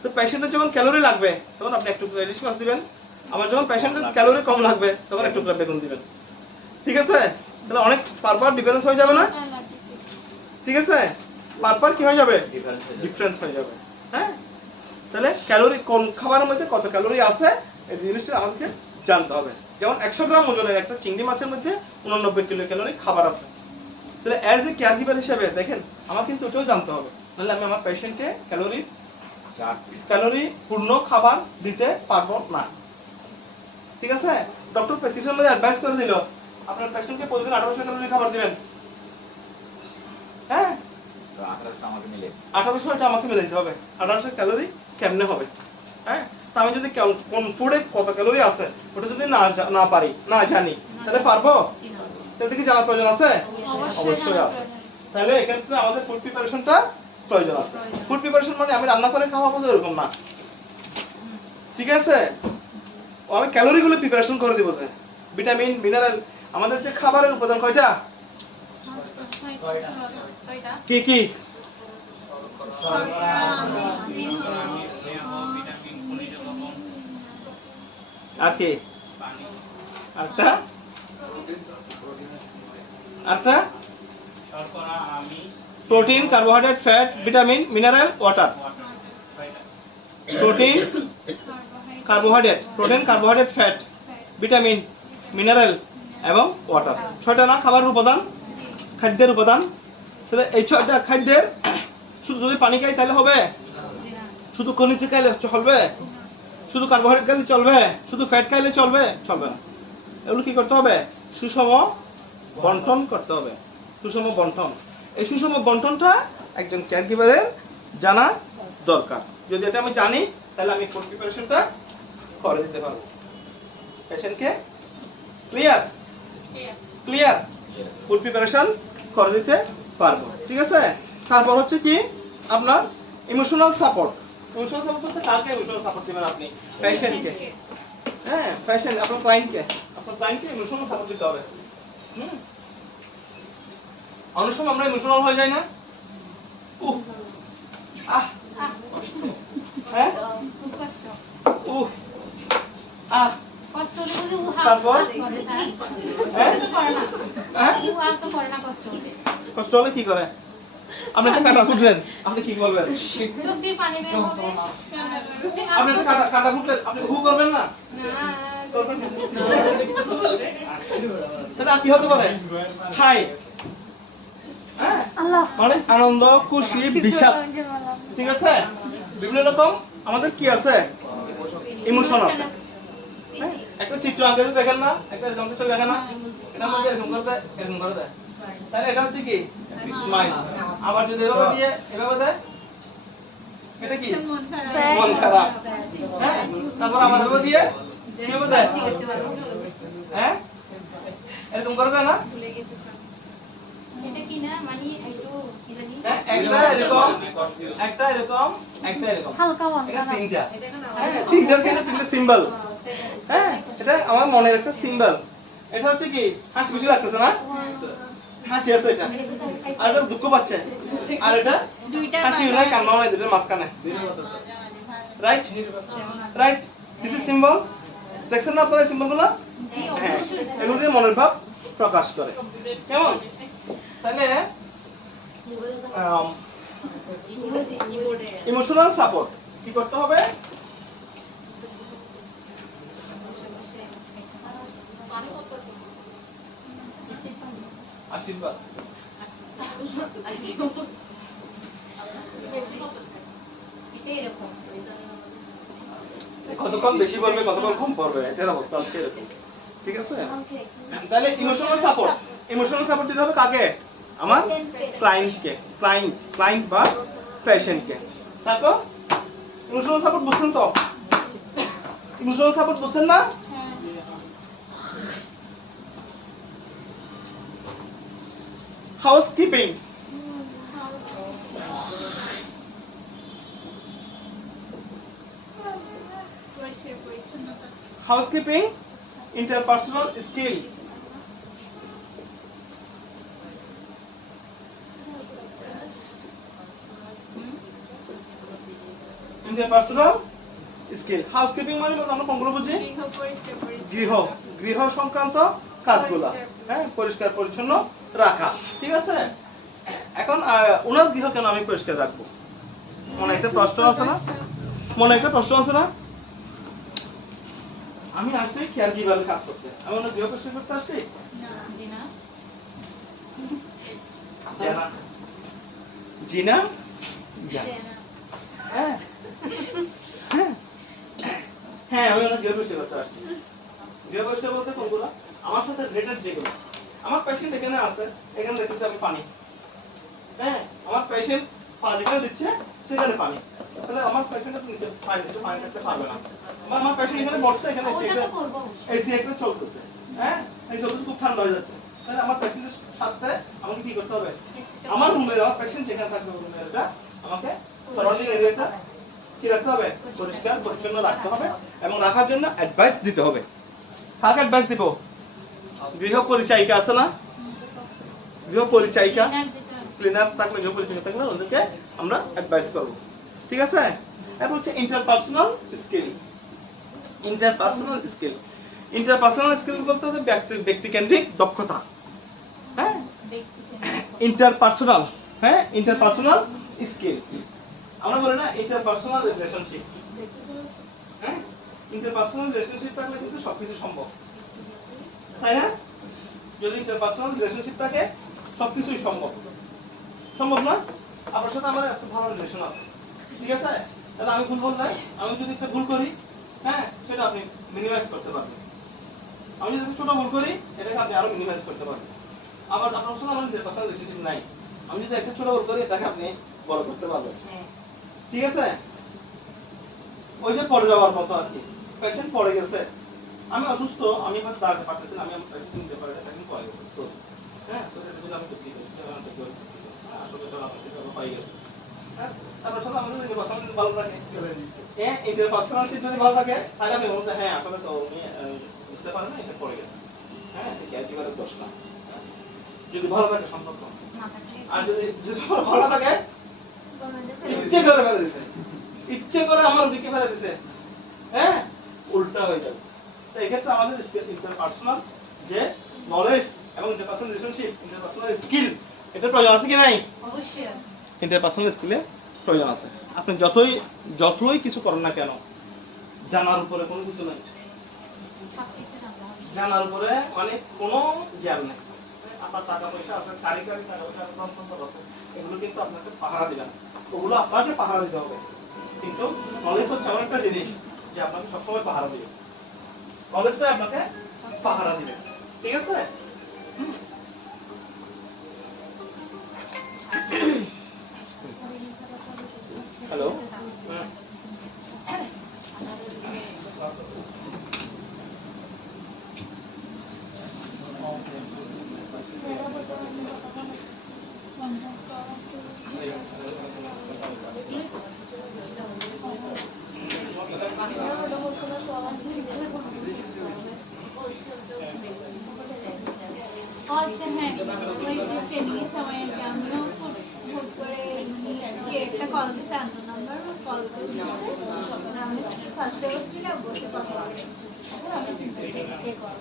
তো পেশেন্টের যখন ক্যালোরি লাগবে তখন আপনি এক টুকরা ইলিশ মাছ দিবেন, আবার যখন পেশেন্টের ক্যালোরি কম লাগবে তখন এক টুকরা বেগুন দিবেন। ঠিক আছে? তাহলে অনেক পারপার ডিফারেন্স হয়ে যাবে না? ঠিক আছে? পারপার কি হয়ে যাবে? ডিফারেন্স হয়ে যাবে। হ্যাঁ, তাহলে ক্যালোরি কোন খাবারের মধ্যে কত ক্যালোরি আছে এই জিনিসটা আমাদেরকে জানতে হবে। যেমন 100 গ্রাম ওজনের একটা চিংড়ি মাছের মধ্যে 89 কিলো ক্যালোরি খাবার আছে। তাহলে অ্যাজ এ কেয়ার গিভার হিসেবে দেখেন আমার কিন্তু ওটাও জানতে হবে, নাহলে আমি আমার পেশেন্টকে ক্যালোরি পূর্ণ খাবার দিতে পারবো না। ঠিক আছে? ডক্টর প্রেসক্রিপশন মধ্যে অ্যাডভাইস করে দিল আপনার পেশেন্টকে প্রতিদিন 1800 ক্যালোরি খাবার দিবেন। হ্যাঁ, 1800 আমাকে মিলে 1800 এটা আমাকে মিলে দিতে হবে। 1800 ক্যালোরি কেমনে হবে? হ্যাঁ, তা আমি যদি কোন ফুডে কত ক্যালোরি আছে ওটা যদি না পারি, না জানি, তাহলে পারবো? তাহলে কি জানার প্রয়োজন আছে? অবশ্যই আছে। তাহলে এক্ষেত্রে আমাদের ফুড প্রিপারেশনটা প্রয়োজন আছে। ফুড প্রিপারেশন মানে আমি রান্না করে খাওয়াবো এরকম না। ঠিক আছে? আমি ক্যালোরিগুলো প্রিপারেশন করে দিব। যে ভিটামিন, মিনারেল, আমাদের যে খাবারের উপাদান কয়টা? 6টা। কি কি? আর কি? আরেকটা শর্করা, আমিষ, protein, carbohydrate, fat, vitamin, mineral, water. Protein, carbohydrate, fat, vitamin, mineral এবং ওয়াটার। 6টা না খাবারের উপাদান, খাদ্যের উপাদান। তাহলে এই 6টা খাদ্যের শুধু যদি পানি খাই তাহলে হবে? শুধু খনিজ খাইলে চলবে? শুধু কার্বোহাইড্রেট খাইলে চলবে? শুধু ফ্যাট খাইলে চলবে? চলবে না। এগুলো কি করতে হবে? সুষম বন্টন করতে হবে। সুষম বন্টন, এই সুষম বন্টনটা একজন কেয়ার গিভারের জানা দরকার। যদি এটা আমি জানি তাহলে আমি ফুড প্রিপারেশনটা করে দিতে পারবো পেশেন্টকে। ক্লিয়ার? ফুড প্রিপারেশন করে দিতে পারবো। ঠিক আছে? তারপর হচ্ছে কি আপনার ইমোশনাল সাপোর্ট। ইমোশনাল সাপোর্ট বলতে কাকে ইমোশনাল সাপোর্ট দিবেন আপনি? পেশেন্টকে। হ্যাঁ, পেশেন্ট আপনার ক্লায়েন্টকে ইমোশনাল সাপোর্ট দিতে হবে। অনেক সময় আমরা ইমোশনাল হয়ে যাই না? উহ আহ কষ্ট। হ্যাঁ খুব কষ্ট। উহ আহ কষ্ট হলে বুঝি উহা তারপর? করে স্যার। হ্যাঁ? এটা তো করে না। হ্যাঁ উহা তো করে না কষ্ট হলে। কষ্ট হলে কি করে? আপনি একটা কাটা ফুটলেন, আপনি কি করবেন? চোখ দিয়ে পানি বের হবে। আপনি একটা কাটা ফুটলেন, আপনি হু করবেন না? না। করবেন না? তাহলে আর কি হতে পারে? হাই হ্যাঁ মানে আনন্দ, খুশি, বিষাদ। ঠিক আছে? বিভিন্ন রকম আমাদের কি আছে? ইমোশন আছে। হ্যাঁ? একটা চিত্র আঁকে দেখেন না? একটা এরকম ছবি দেখেন না? এটার মধ্যে এরকম করে দেয়, এরকম করে দেয়। তাহলে এটা হচ্ছে কি? স্মাইল। আবার যদি এভাবে দিয়ে এভাবে দেয়, এটা কি? মন খারাপ। হ্যাঁ? তারপর আবার এভাবে দিয়ে কিভাবে দেয়? হ্যাঁ? এরকম করে দেয় না? ভুলে গেছি স্যার। এটা কি না মানে একটু কি জানি? হ্যাঁ, একটা এরকম, একটা এরকম, একটা এরকম। হালকা এটা তিনটা। হ্যাঁ, তিনটার কিন্তু তিনটা সিম্বল। হ্যাঁ, এটা আমার মনের একটা সিম্বল। এটা হচ্ছে কি? হাসি খুশি লাগতেছে না? হাসি আছে এটা। আর এটা দুঃখ পাচ্ছে। আর এটা দুইটা হাসি হলে কান্না হয় দুটোর মাঝখানে। Right? Right? This is symbol. দেখছেন না আপনারা সিম্বলগুলো? জি হ্যাঁ, অবশ্যই স্যার। এগুলো দিয়ে মনের ভাব প্রকাশ করে। কেমন? তাহলে ইমোশনাল সাপোর্ট কি করতে হবে? আশীর্বাদ। এটা এরকম। কতক্ষণ বেশি পড়বে কতক্ষণ কম পড়বে এটার অবস্থা হচ্ছে এরকম। ঠিক আছে? তাহলে ইমোশনাল সাপোর্ট দিতে হবে কাকে? আমার ক্লায়েন্ট বা পেশেন্টকে। তারপর ইমোশনাল সাপোর্ট বুঝছেন তো? ইমোশনাল সাপোর্ট বুঝছেন না? হাউসকিপিং। পরিষ্কার পরিচ্ছন্নতা housekeeping interpersonal skill. Interpersonal skill. Housekeeping মানে আমরা কোনগুলো বুঝি? গৃহ পরিষ্কার গৃহ গৃহ সংক্রান্ত কাজগুলো। হ্যাঁ, পরিষ্কার পরিচ্ছন্ন রাখা। ঠিক আছে? এখন ওনার গৃহ কেন আমি পরিষ্কার রাখবো? মনে একটা প্রশ্ন আছে না? আমি আসছি কেয়ার গিভারের কাজ করতে, আমি ওনার গৃহ পরিষ্কার করতে আসছি? জি না। জি না? হ্যাঁ হ্যাঁ, আমি ওনার গৃহ পরিষ্কার করতে আসছি। গৃহ পরিষ্কার বলতে কোনগুলো? আমার সাথে রিলেটেড যেগুলো। আমার পেশেন্ট এখানে আছে, এখানে দেখতেছি আমি পানি। হ্যাঁ, আমার পেশেন্ট পা যেখানে দিচ্ছে সেখানে পানি। তাহলে আমার পেশেন্ট তো নিচে পানি দিতে পানি দিতে পারবে না। আমার পেশেন্ট এখানে বসছে, এখানে ওটা তো করব। এসি একটা চলতেছে। হ্যাঁ, এই চলতেছে, খুব ঠান্ডা হয়ে যাচ্ছে। তাহলে আমার পেশেন্টের সাথে আমাকে কি করতে হবে? আমার রুমের আমার পেশেন্ট যেখানে থাকবে রুমের এটা আমাকে সারাউন্ডিং এরিয়াটা কি রাখতে হবে? পরিষ্কার পরিচ্ছন্ন রাখতে হবে এবং রাখার জন্য অ্যাডভাইস দিতে হবে। কাকে অ্যাডভাইস দিব? গৃহ পরিচারিকা আছে না? গৃহ পরিচারিকা, ক্লিনার থাকলে, গৃহ পরিচারিকা থাকলে ওদেরকে আমরা অ্যাডভাইস করব। ঠিক আছে? এরপর হচ্ছে ইন্টারপার্সোনাল স্কিল। ইন্টারপার্সোনাল স্কিল বলতে হচ্ছে ব্যক্তিকেন্দ্রিক দক্ষতা। হ্যাঁ, ইন্টারপার্সোনাল স্কিল। আমরা বলি না ইন্টারপার্সোনাল রিলেশনশিপ। হ্যাঁ, ইন্টারপার্সোনাল রিলেশনশিপ থাকলে কিন্তু সবকিছু সম্ভব, তাই না? যদি ইন্টারপার্সোনাল রিলেশনশিপ থাকে সবকিছুই সম্ভব না? আপনার সাথে আমার একটা ভালো রিলেশন আছে, ঠিক আছে? তাহলে আমি ভুল বললে, আমি যদি একটা ভুল করি, হ্যাঁ, সেটা আপনি মিনিমাইজ করতে পারবেন। আমি যদি ছোট ভুল করি, এটাকে আপনি আরো মিনিমাইজ করতে পারবেন। আবার আপনার সাথে আমার ইন্টারপার্সোনাল রিলেশনশিপ নাই, আমি যদি একটা ছোট ভুল করি, এটাকে আপনি বড় করতে পারবেন। ঠিক আছে? ওই যে পড়ে যাওয়ার মতো আর কি, পেশেন্ট পড়ে গেছে, আমি অসুস্থ, আমি হয়তো দাঁড়াতে পারতেছি না, আমি আমার পেশেন্ট নিতে পারি, পেশেন্ট পড়ে গেছে, সো হ্যাঁ, তো এটা যদি আমি করতে পারি, আসলে এটা আমার থেকে পাই গেছে। হ্যাঁ তারপর সাথে আমাদের ইন্টারপার্সোনাল যদি ভালো থাকে হ্যাঁ ইন্টারপার্সোনাল যদি ভালো থাকে তাহলে আমি বলবো যে হ্যাঁ আসলে তো উনি বুঝতে পারে না এটা পড়ে গেছে হ্যাঁ ঠিক আছে এবারে দোষ না হ্যাঁ? যদি ভালো থাকে সম্পর্ক আর যদি ভালো থাকে ইচ্ছে করে ফেলে দিছে ইচ্ছে করে আমার দিকে ফেলে দিছে হ্যাঁ উল্টা হয়ে যাবে তো এক্ষেত্রে আমাদের ইন্টারপার্সোনাল যে নলেজ এবং ইন্টারপার্সোনাল রিলেশনশিপ ইন্টারপার্সোনাল স্কিল এটা প্রয়োজন আছে কি নাই অবশ্যই আছে। ইন্টারপার্সোনাল স্কিলে প্রয়োজন আছে আপনি যতই কিছু করেন না কেন জানার উপরে কোনো কিছু নাই সবকিছু জানতে হবে। জানার উপরে মানে কোনো জ্ঞান নেই আপনার টাকা পয়সা আছে কারিগরি টাকা পয়সা আছে ধনসম্পদ আছে এগুলো কিন্তু আপনাকে পাহারা দিবে না ওগুলো আপনাকে পাহারা দিতে হবে কিন্তু নলেজ হচ্ছে এমন একটা জিনিস যে আপনাকে সবসময় পাহারা দিবে নলেজটা আপনাকে পাহারা দিবে ঠিক আছে হ্যালো আচ্ছা হ্যাঁ ওই যে ট্রেনিং এর সময় আর কি আমিও ভুল করে কে একটা কল দিতে আনতো নাম্বার কল করে আমি ফার্স্ট ইয়ার ছিলাম বসে কথা বলে কে করে?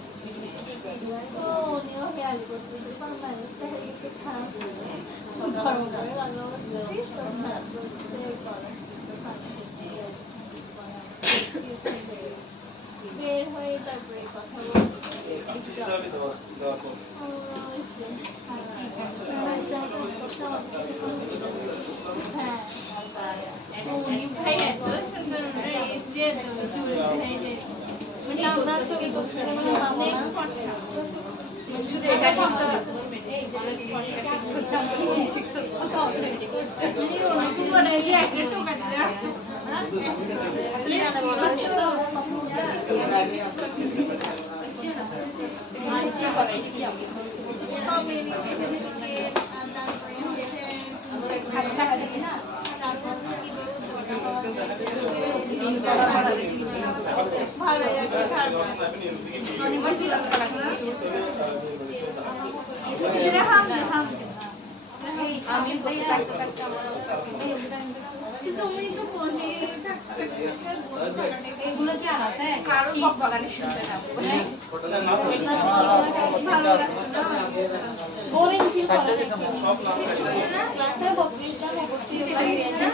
তো উনিও হেয়ার করতেছে পর ম্যানেজটা হয়ে গেছে খারাপ হয়েছে গরম করে লাগলো বের হয়ে তারপরে কথা বলতে হ্যাঁ উনি ভাই এত সুন্দর মানে আমরা ছবি করছি মানে মামা শুধু এটা শিখতে হবে অনেক ফর্সা শিখতে হবে শিখতে হবে আর কি করাইছি আমি খাতা খাচ্ছি না ভালো আছে খারাপ অনেক ফিল করা আমি বসে থাকতে থাকতে আমার অবস্থা তুমি তো বসে এগুলো কি আর আছে কারো বাগানে শুনতে যাবো বোরিং ফিল করে না ক্লাসে 32 জন উপস্থিত হয়েছে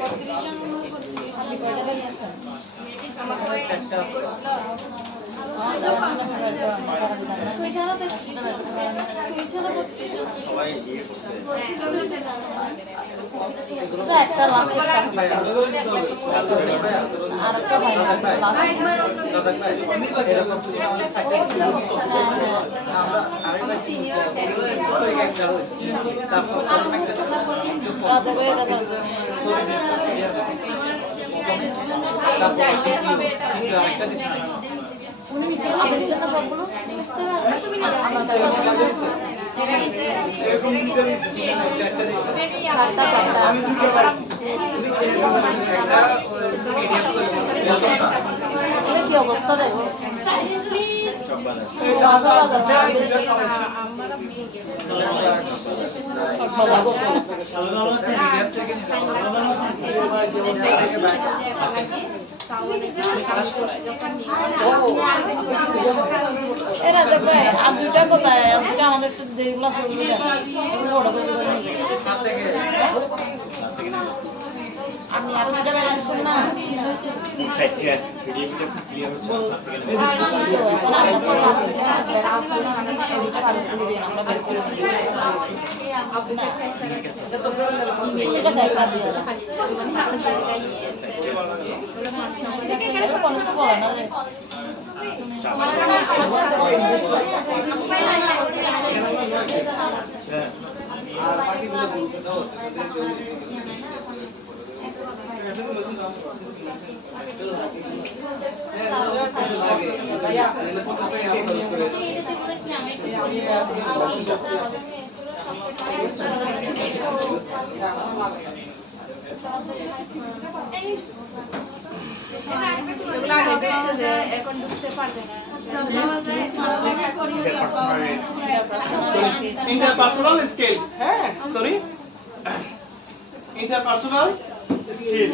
32 জন আপনি কয়টা বেরিয়েছেন আমাকে ওই করছিল তুই ছাড়া তো সবাই ইয়ে করছে একটা লাস্ট আর একটা ভাই লাস্ট সিনিয়র উনি নিচে আপনি নিচে না সবগুলো আমার কাছে কি অবস্থা দেখো এরা দেখবে আর দুইটা কোথায় দুইটা আমাদের একটু যেগুলো আমি আর দুইটা ব্যালেন্স না এগুলো আগে দেখছে যে এখন ঢুকতে পারবে না। ইন্টারপার্সোনাল স্কিল, হ্যাঁ সরি, ইন্টারপার্সোনাল স্কিল,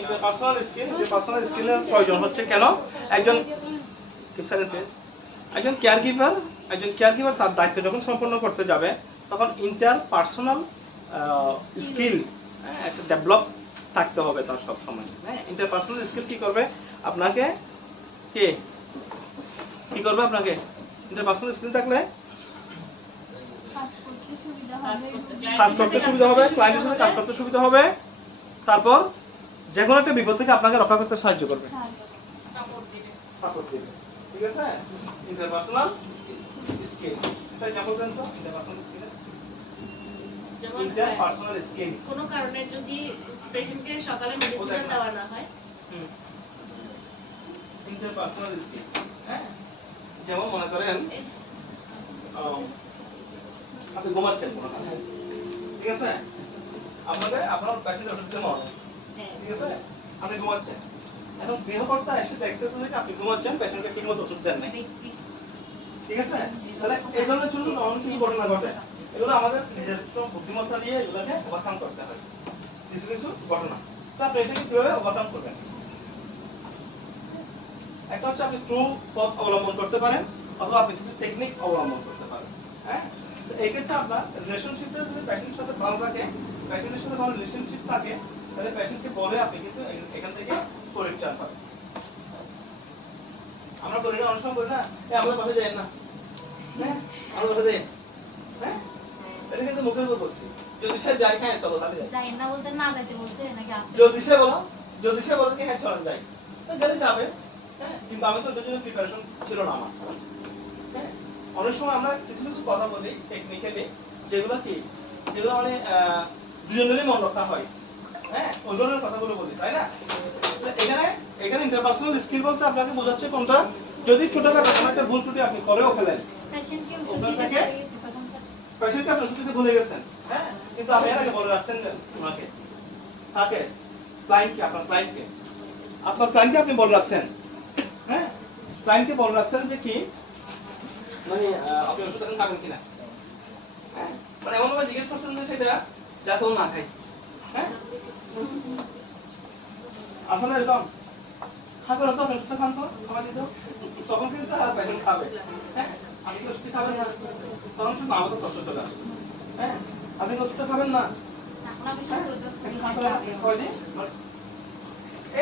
ইন্টারপার্সোনাল স্কিলের প্রয়োজন হচ্ছে কেন? একজন কেয়ারগিভার তার দায়িত্ব যখন সম্পন্ন করতে যাবে তখন ইন্টারপার্সোনাল স্কিল একটা ডেভেলপ থাকতে হবে তার সব সময়। হ্যাঁ, ইন্টারপার্সোনাল স্কিল কি করবে আপনাকে, কি করবে আপনাকে? ইন্টারপার্সোনাল স্কিল থাকলে কাজ করতে সুবিধা হবে, ক্লায়েন্টের সাথে কাজ করতে সুবিধা হবে, তারপর যে কোনো একটা বিপদ থেকে আপনাকে রক্ষা করতে সাহায্য করবে, সাপোর্ট দিবে। ঠিক আছে? ইন্টারপার্সোনাল স্কিল, এটা যেমন দেন তো ইন্টারপার্সোনাল স্কিল, ইন্টারপার্সোনাল স্কিল। কোনো কারণে যদি পেশেন্টকে সকালে মেডিসিন দেওয়া না হয়, ইন্টারপার্সোনাল স্কিল, হ্যাঁ, যেমন মনে করেন আপনি ঘুমাচ্ছেন কোনো কারণে, ঠিক আছে? আপনার পেশেন্টের ওষুধ দিতে মনে, ঠিক আছে? আপনি ঘুমাচ্ছেন, এখন গৃহকর্তা এসে দেখতেছে যে আপনি ঘুমাচ্ছেন, পেশেন্টকে ঠিকমতো ওষুধ দেন নাই, ঠিক আছে? তাহলে এই ধরনের ছোট অনেক কিছু ঘটনা ঘটে, এগুলো আমাদের নিজের বুদ্ধিমত্তা দিয়ে এগুলোকে ওভারকাম করতে হয়, কিছু কিছু ঘটনা। তো আপনি এটাকে কিভাবে ওভারকাম করবেন? একটা হচ্ছে আপনি ট্রু পথ অবলম্বন করতে পারেন, অথবা আপনি কিছু টেকনিক অবলম্বন করতে পারেন। হ্যাঁ, তো এই ক্ষেত্রে আপনার রিলেশনশিপটা যদি পেশেন্টের সাথে ভালো থাকে, পেশেন্টের সাথে ভালো রিলেশনশিপ থাকে, তাহলে পেশেন্টকে বলে আপনি কিন্তু এখান থেকে পরিত্রাণ পাবেন। আমরা বলি না, অনেক সময় বলি না, আমাদের পাশে যাই না, হ্যাঁ আমাদের পাশে যাই, হ্যাঁ, এটা কিন্তু মুখের উপর বলছি। যদি সে যায়, হ্যাঁ চলো তাহলে যাই। যাই না বলতে না যাইতে বলছে নাকি আসতে? যদি সে বলে কি হ্যাঁ চলেন যাই, তাহলে যাবে। হ্যাঁ, কিন্তু আমি তো ওটার জন্য প্রিপারেশন ছিল না আমার। হ্যাঁ, অনেক সময় আমরা কিছু কিছু কথা বলি টেকনিক্যালি, যেগুলো মানে দুজনেরই মন রক্ষা হয়। হ্যাঁ, ওই ধরনের কথাগুলো বলি, তাই না? এখানে ইন্টারপার্সোনাল স্কিল বলতে আপনাকে বোঝাচ্ছে কোনটা, যদি ছোটখাটো কোনো একটা ভুল ত্রুটি আপনি করেও ফেলেন, পেশেন্টকে ওখান থেকে পেশেন্টকে আপনি ওষুধ দিতে ভুলে গেছেন, হ্যাঁ, কিন্তু আপনি এর আগে বলে রাখছেন ওনাকে, তাকে ক্লায়েন্টকে, আপনার ক্লায়েন্টকে আপনি বলে রাখছেন, হ্যাঁ, ক্লায়েন্টকে বলে রাখছেন যে কি মানে আপনি ওষুধ এখন খাবেন কিনা, হ্যাঁ, মানে এমন ভাবে জিজ্ঞেস করছেন যে সেটা যাতে ও না খায়। হ্যাঁ, আসলে এরকম খাবে তো ওষুধটা খান তো, খাওয়া দিত, তখন কিন্তু আর পেশেন্ট খাবে। হ্যাঁ, আপনি কি ওষুধ খাবেন না, তখন কিন্তু আমাদের কষ্ট চলে আসবে। হ্যাঁ, আপনি ওষুধটা খাবেন না, না বিষয় তো খাবে।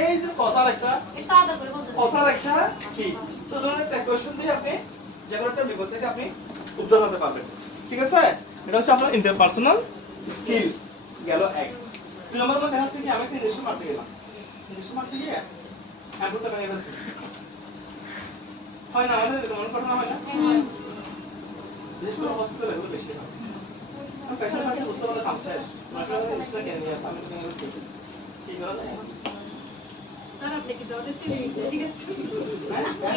এই যে কথার একটা এটা আদর করে বলতেছে। কি, তো ধরুন একটা কোশ্চেন দিয়ে আপনি যে কোনো একটা বিপদ থেকে আপনি উদ্ধার হতে পারবেন। ঠিক আছে? এটা হচ্ছে আপনার ইন্টারপার্সোনাল স্কিল গেল এক। 2 নম্বর মধ্যে হচ্ছে কি আমি একটা ইনজেকশন মারতে গেলাম, ইনজেকশন মারতে গিয়ে অ্যাম্পুলটা ভেঙে ফেলছি, হয় না আমাদের এরকম অনেক ঘটনা হয় না? বিশেষ করে হসপিটালে এগুলো বেশি হয়। আমি পেশেন্ট সাথে বুঝতে পারলে খামছে মাসের ইনজেকশনটা কেন নিয়ে আসছে, আমি তো ভেঙে ফেলছি, কি করা যায়? স্যার আপনি কি দরজা চিনে ঠিক আছে?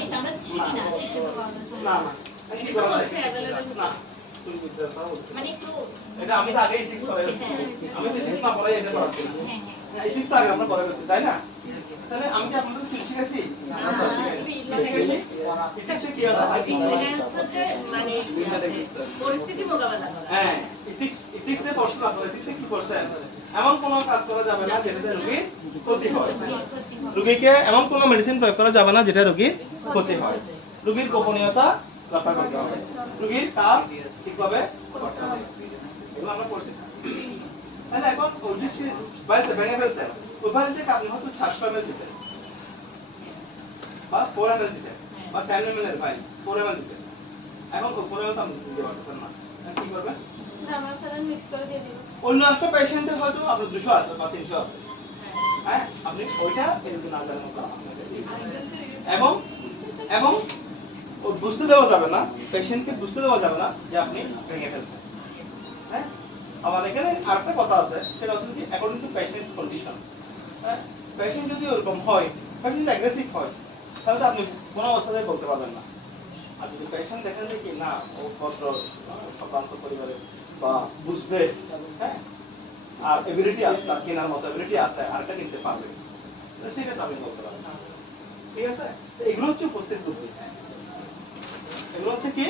এটা আমরা শিখি না, শিখতে তো পারবো না না, আমি কি করা যায়? হচ্ছে available না, তুমি বুঝতে পারো। মানে একটু এটা আমি তো আগেই ফিক্স করে ফেলছি, আমি তো ফিক্স না করে এটা করা ছিল। হ্যাঁ হ্যাঁ, এই ফিক্সটা আগে আমরা করে ফেলছি, তাই না? তাহলে আমি কি আপনাদের কিছু শিখেছি? শিখেছি? এথিক্সে কি আছে? এটা হচ্ছে যে মানে পরিস্থিতি মোকাবেলা করা। হ্যাঁ, এথিক্সে পড়াশোনা করে, এথিক্সে কি করছেন? এমন কোনো কাজ করা যাবে না যেটাতে রোগীর ক্ষতি হয়। রোগীকে এমন কোনো মেডিসিন প্রয়োগ করা যাবে না যেটা রোগীর ক্ষতি হয়। রোগীর গোপনীয়তা রক্ষা করতে হবে, রোগীর কাজ ঠিকভাবে করতে হবে, এগুলো আমরা পড়ছি। তাহলে এখন ওজিসি বাইরে ভেঙে ফেলছেন, ওই বাইরে থেকে আপনি হয়তো 400 ml দিতেন বা 4 ml দিতেন বা 10 ml এর ভাই 4 ml দিতেন, এখন 4 ml তো আপনি দিতে পারতেছেন না, কি করবেন? আমরা স্যালাইন মিক্স করে দিয়ে দিব। অন্য একটা পেশেন্টের হয়তো আপনার 200 আছে বা 300 আছে, হ্যাঁ, আপনি ওইটা এরকম না জানার মতো আপনাকে দিয়ে দিবেন। এবং ও বুঝতে দেওয়া যাবে না, পেশেন্টকে বুঝতে দেওয়া যাবে না যে আপনি ভেঙে ফেলছেন। হ্যাঁ, আবার এখানে আরেকটা কথা আছে, সেটা হচ্ছে কি অ্যাকর্ডিং টু পেশেন্টস কন্ডিশন। হ্যাঁ, পেশেন্ট যদি ওরকম হয়, পেশেন্ট অ্যাগ্রেসিভ হয়, তাহলে তো আপনি কোনো অবস্থাতেই বলতে পারবেন না। আর যদি পেশেন্ট দেখেন যে কি না ও ভদ্র সম্ভ্রান্ত পরিবারে বা বুঝবে, হ্যাঁ, আর এবিলিটি আছে, তার কেনার মতো এবিলিটি আছে, আরেকটা কিনতে পারবে, সেক্ষেত্রে আমি বলতে পারছি। ঠিক আছে, এগুলো হচ্ছে উপস্থিত বুদ্ধি। এগুলো হচ্ছে কি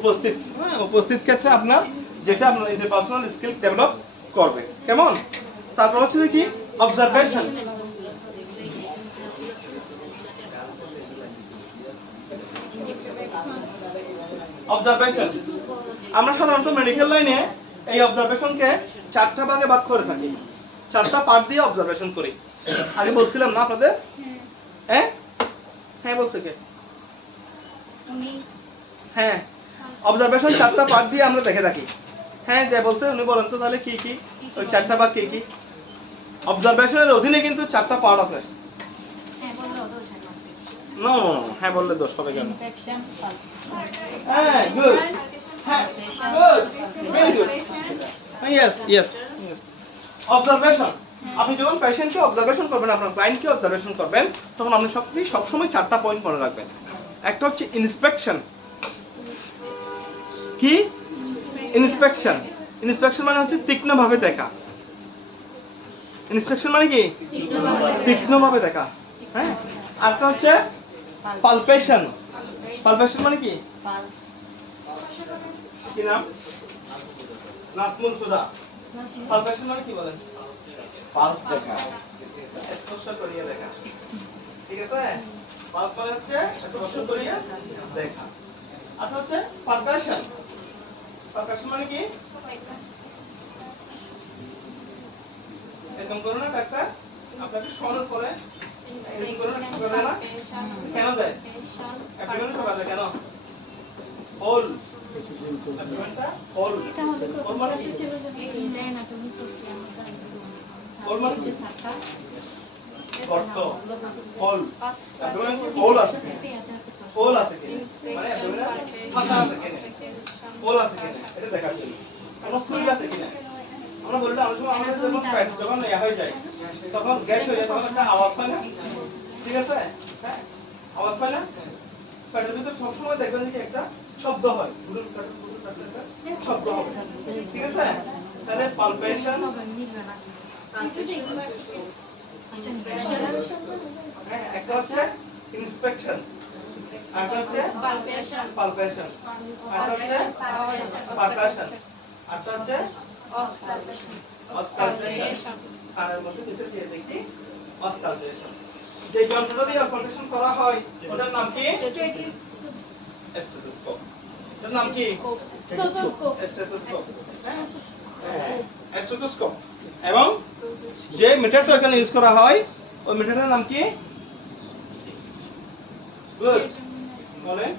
উপস্থিত, হ্যাঁ, উপস্থিত ক্ষেত্রে আপনার যেটা আপনার ইন্টারপার্সোনাল স্কিল ডেভেলপ করবে। কেমন? তারপর হচ্ছে কি অবজারভেশন। অবজারভেশন আমরা সাধারণত মেডিকেল লাইনে এই অবজারভেশনকে 4টা ভাগে ভাগ করে থাকি, 4টা পার্ট দিয়ে অবজারভেশন করি। আগে বলছিলাম না আপনাদের? হ্যাঁ হ্যাঁ বলছে কে? উনি হ্যাঁ, অবজারভেশন 4টা পার্ট দিয়ে আমরা দেখে থাকি। হ্যাঁ, যে বলছে উনি বলেন তো তাহলে কি কি ওই 4টা ভাগ কি কি? অবজারভেশনের অধীনে কিন্তু 4টা পার্ট আছে। হ্যাঁ বললো দোষ আছে। নো, হ্যাঁ বললে দোষ হবে কেন? ইনফেকশন, হ্যাঁ, গুড, হ্যাঁ good, very good, yes yes. Observation, আপনি যখন পেশেন্টকে অবজারভেশন করবেন, আপনার ক্লায়েন্টকে অবজারভেশন করবেন, তখন আপনি সবসময় 4টা পয়েন্ট মনে রাখবেন। একটা হচ্ছে ইন্সপেকশন। কি ইন্সপেকশন? ইন্সপেকশন মানে হচ্ছে তীক্ষ্ণভাবে দেখা। ইন্সপেকশন মানে কি তীক্ষ্ণভাবে দেখা। হ্যাঁ, আরেকটা হচ্ছে পালপেশন। পালপেশন মানে কি? কি নাম? নাজমুল সুদা। পালপেশন মানে কি বলেন? পালস দেখা। স্পর্শ করিয়ে দেখা। ঠিক আছে, পালস মানে হচ্ছে স্পর্শ করিয়ে দেখা। আর হচ্ছে পারকাশন। পারকাশন মানে কি? এরকম করো না ডাক্তার, আপনাকে শোনার পরে এরকম করো না, করে না কেন দেয়? অ্যাপ্লিকেশন ঢোকা যায় কেন? হোল, অ্যাপ্লিকেশনটা হোল। হোল মানে কি? হোল মানে কি? গর্ত, হোল। অ্যাপ্লিকেশন হোল আছে কিনা? হোল আছে কিনা মানে অ্যাপ্লিকেশন ফাঁকা আছে কিনা, হোল আছে কিনা এটা দেখার জন্য। কোনো ফ্লুইড আছে কিনা। আমরা বললে অনেক সময় আমাদের যখন পেট যখন ইয়া হয়ে যায়, তখন গ্যাস হয়ে যায়, তখন একটা আওয়াজ হয় না? ঠিক আছে, হ্যাঁ, আওয়াজ হয় না? পেটের ভিতরে সবসময় দেখবেন যে একটা শব্দ হয়, গুরুর কাটুর গুরুর কাটুর একটা শব্দ হবে। ঠিক আছে, তাহলে পালপেশন, হ্যাঁ, একটা হচ্ছে ইন্সপেকশন, আরেকটা হচ্ছে পালপেশন, আরেকটা হচ্ছে পারকাশন, আরেকটা হচ্ছে অসকালটেশন। আর এর মধ্যে যেটা দিয়ে দেখি অসকালটেশন। যে যন্ত্রটা দিয়ে অসকালটেশন করা হয় ওটার নাম কি? স্টেথোস্কোপ। এর নাম কি? স্টেথোস্কোপ। স্টেথোস্কোপ। স্টেথোস্কোপ। এবং যে মিটারটা এখানে ইউজ করা হয় ওই মিটারের নাম কি? গুড, বলেন।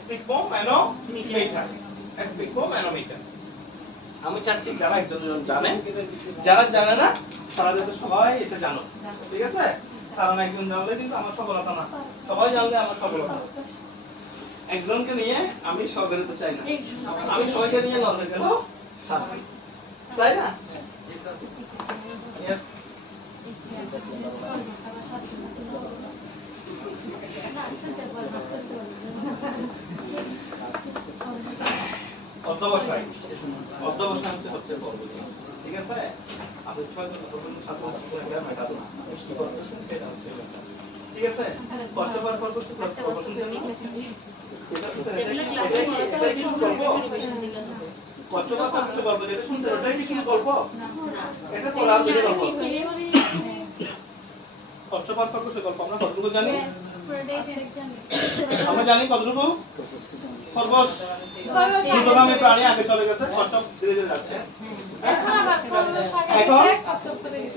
স্পিকোম্যানোমিটার। স্পিকোম্যানোমিটার। আমি চাচ্ছি যারা একজন জানে, যারা জানে না তারা যাতে সবাই এটা জানো। ঠিক আছে, কারণ একজন জানলে কিন্তু আমার সফলতা না, সবাই জানলে আমার সফলতা। একজনকে নিয়ে আমি সব বেরোতে চাই না, আমি সবাইকে নিয়ে লড়তে গেল সামনে, তাই না? Yes. অধ্যবসায়। অধ্যবসায় হচ্ছে সবচেয়ে বড় জিনিস। ঠিক আছে, আপনি 6 জন প্রথম ছাত্র স্কুলে মেটাবো না, কি করতেছেন সেটা হচ্ছে ব্যাপার। ঠিক আছে, কতবার করব শুনছেন না? এটা কি গল্প? কতবার করব গল্প যেটা শুনছেন ওটাই কি শুধু গল্প? এটা পড়ার ভিতরে গল্প। কচ্ছপাত খরগোশের গল্প আমরা কতটুকু জানি? আমরা জানি কতটুকু? খরগোশ দ্রুতগামী প্রাণী, আগে চলে গেছে, কচ্ছপ ধীরে ধীরে যাচ্ছে।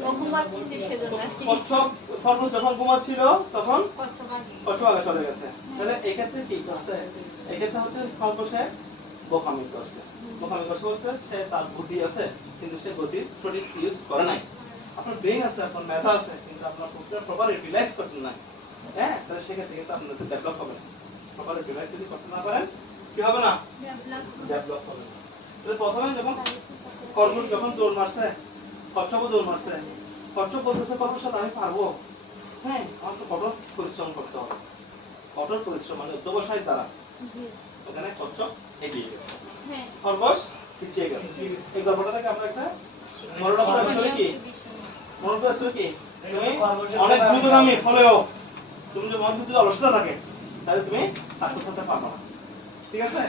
এখন ঘুমাচ্ছি যে সেজন্য আর কি। কচ্ছপ খরগোশ যখন ঘুমাচ্ছিল তখন কচ্ছপ আগে। কচ্ছপ আগে চলে গেছে। তাহলে এই ক্ষেত্রে কি করছে? এই ক্ষেত্রে হচ্ছে খরগোশে বোকামি করছে। বোকামি করছে বলতে সে তার বুদ্ধি আছে কিন্তু সে বুদ্ধি সঠিক ইউজ করে নাই। আপনার ব্রেন আছে, আপনার মেধা আছে, কিন্তু আপনার প্রপার ইউটিলাইজ করতে নাই। হ্যাঁ, তাহলে সেক্ষেত্রে কিন্তু আপনার ডেভেলপ হবে না। প্রপার ইউটিলাইজ যদি করতে না পারেন কি হবে না? ডেভেলপ হবে না। তাহলে প্রথমে যখন খরগোশ যখন দৌড় মারছে, কচ্ছপও দৌড় মারছে, কচ্ছপ বলতেছে খরগোশের সাথে আমি পারবো। হ্যাঁ, আমার তো কঠোর পরিশ্রম করতে হবে। কঠোর পরিশ্রম মানে অধ্যবসায়ের দ্বারা ওখানে কচ্ছপ এগিয়ে গেছে, হ্যাঁ খরগোশ পিছিয়ে গেছে। এই গল্পটা থেকে আমরা একটা মরণ আসলে কি মরণ আসলে কি তুমি অনেক দ্রুতগামী হলেও তুমি যদি মন যদি অলসতা থাকে তাহলে তুমি সাকসেস হতে পারবে না, ঠিক আছে?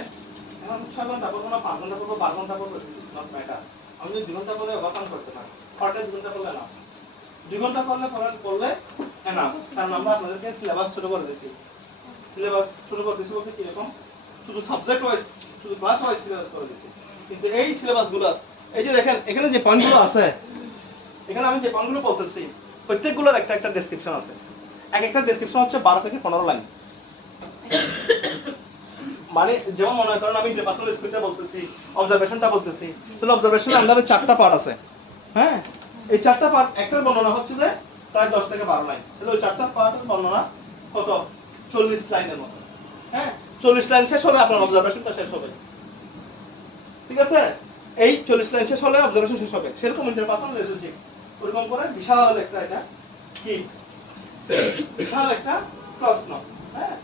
এখন 6 ঘন্টা পড়বো না 5 ঘন্টা পড়বো 12 ঘন্টা পড়বো, দিস ইজ নট ম্যাটার। আমি যদি 2 ঘন্টা পড়লে ওভারকাম করতে পারি, হঠাৎ 2 ঘন্টা পড়লে না, 2 ঘন্টা পড়লে না, কারণ আমরা আপনাদেরকে সিলেবাস ছোট করে দিয়েছি। সিলেবাস ছোট করে দিয়েছি বলতে কিরকম, শুধু সাবজেক্ট ওয়াইজ শুধু ক্লাস ওয়াইজ সিলেবাস করে দিয়েছি, কিন্তু এই সিলেবাসগুলো এই যে দেখেন এখানে যে পয়েন্টগুলো আছে, এখানে আমি যে পয়েন্টগুলো বলতেছি প্রত্যেকগুলোর একটা একটা ডেসক্রিপশন আছে। এক একটা ডেসক্রিপশন হচ্ছে 12 থেকে 15 লাইন। মানে যেমন মনে করেন আমি পার্সোনাল স্কিলটা বলতেছি, অবজারভেশনটা বলতেছি, তাহলে অবজারভেশনের আন্ডারে 4টা পার্ট আছে। হ্যাঁ, এই 4টা পার্ট একটার বর্ণনা হচ্ছে যে প্রায় 10 থেকে 12 লাইন, তাহলে ওই 4টা পার্টের বর্ণনা কত 40 লাইনের মতো। হ্যাঁ, 40 লাইন শেষ হলে আপনার অবজারভেশনটা শেষ হবে, ঠিক আছে? এই 40 লাইন শেষ হলে অবজারভেশন শেষ হবে। সেরকম ইন্টারপার্সোনাল রিলেশনশিপ ওরকম করে বিশাল একটা এটা কি বিশাল একটা প্রশ্ন। হ্যাঁ,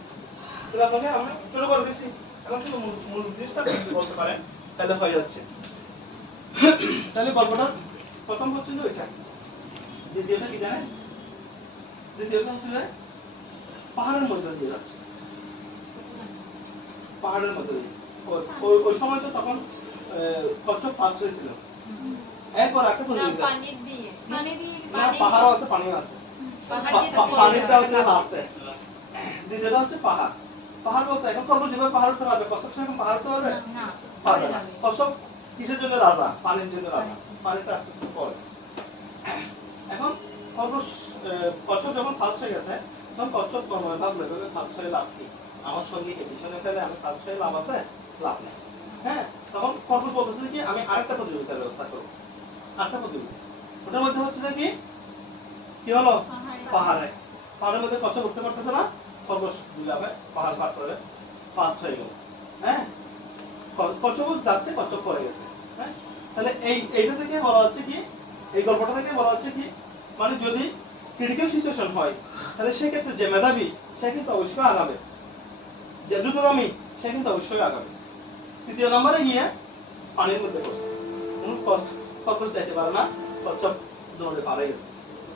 তাহলে আপনাকে আমি শুরু করে দিচ্ছি, এখন শুধু মূল জিনিসটা বলতে পারেন তাহলে হয়ে যাচ্ছে। তাহলে গল্পটা প্রথম হচ্ছে যে ওইটা, দ্বিতীয়টা কি জানেন? দ্বিতীয়টা হচ্ছে যে পাহাড়ের মধ্যে দিয়ে যাচ্ছে, পাহাড়ের মধ্যে দিয়ে। ওই সময় তো তখন কচ্ছপ ফার্স্ট হয়েছিল, এরপর একটা প্রতিযোগিতা, পানির দিয়ে পাহাড়ও আছে পানিও আছে, পানিটা হচ্ছে লাস্টে, দ্বিতীয়টা হচ্ছে পাহাড়। পাহাড় বলতে এখন কত যেভাবে পাহাড় উঠতে পারবে, কচ্ছপ সেরকম পাহাড় উঠতে পারবে না পারবে না। কচ্ছপ কিসের জন্য রাজা? পানির জন্য রাজা, পানিটা আস্তে আস্তে পরে। এখন খরগোশ কচ্ছপ যখন ফার্স্ট হয়ে গেছে তখন কচ্ছপ ভাবলো এভাবে ফার্স্ট হয়ে লাভ কি, আমার সঙ্গে পিছনে ফেলে আমি ফার্স্ট হয়ে লাভ আছে, লাভ নেই। হ্যাঁ, তখন খরগোশ বলতেছে কি আমি আরেকটা প্রতিযোগিতার ব্যবস্থা করবো, আরেকটা প্রতিযোগিতা। ওটার মধ্যে হচ্ছে যে কি হলো, পাহাড়ে, পাহাড়ের মধ্যে কচ্ছপ উঠতে পারতেছে না, খরগোশ দুলাবে পাহাড় পার করে ফার্স্ট হয়ে গেল। হ্যাঁ, কচ্ছপ যাচ্ছে, কচ্ছপ পড়ে গেছে। হ্যাঁ, তাহলে এইটা থেকে বলা হচ্ছে কি, এই গল্পটা থেকে বলা হচ্ছে কি, মানে যদি ক্রিটিক্যাল সিচুয়েশন হয় তাহলে সেক্ষেত্রে যে মেধাবী সে কিন্তু অবশ্যই আগাবে, যে দ্রুতগামী সে কিন্তু অবশ্যই আগাবে। তৃতীয় নম্বরে গিয়ে পানির মধ্যে পড়ছে, খরগোশ যাইতে পারে না, কচ্ছপ দৌড়ে পারে গেছে।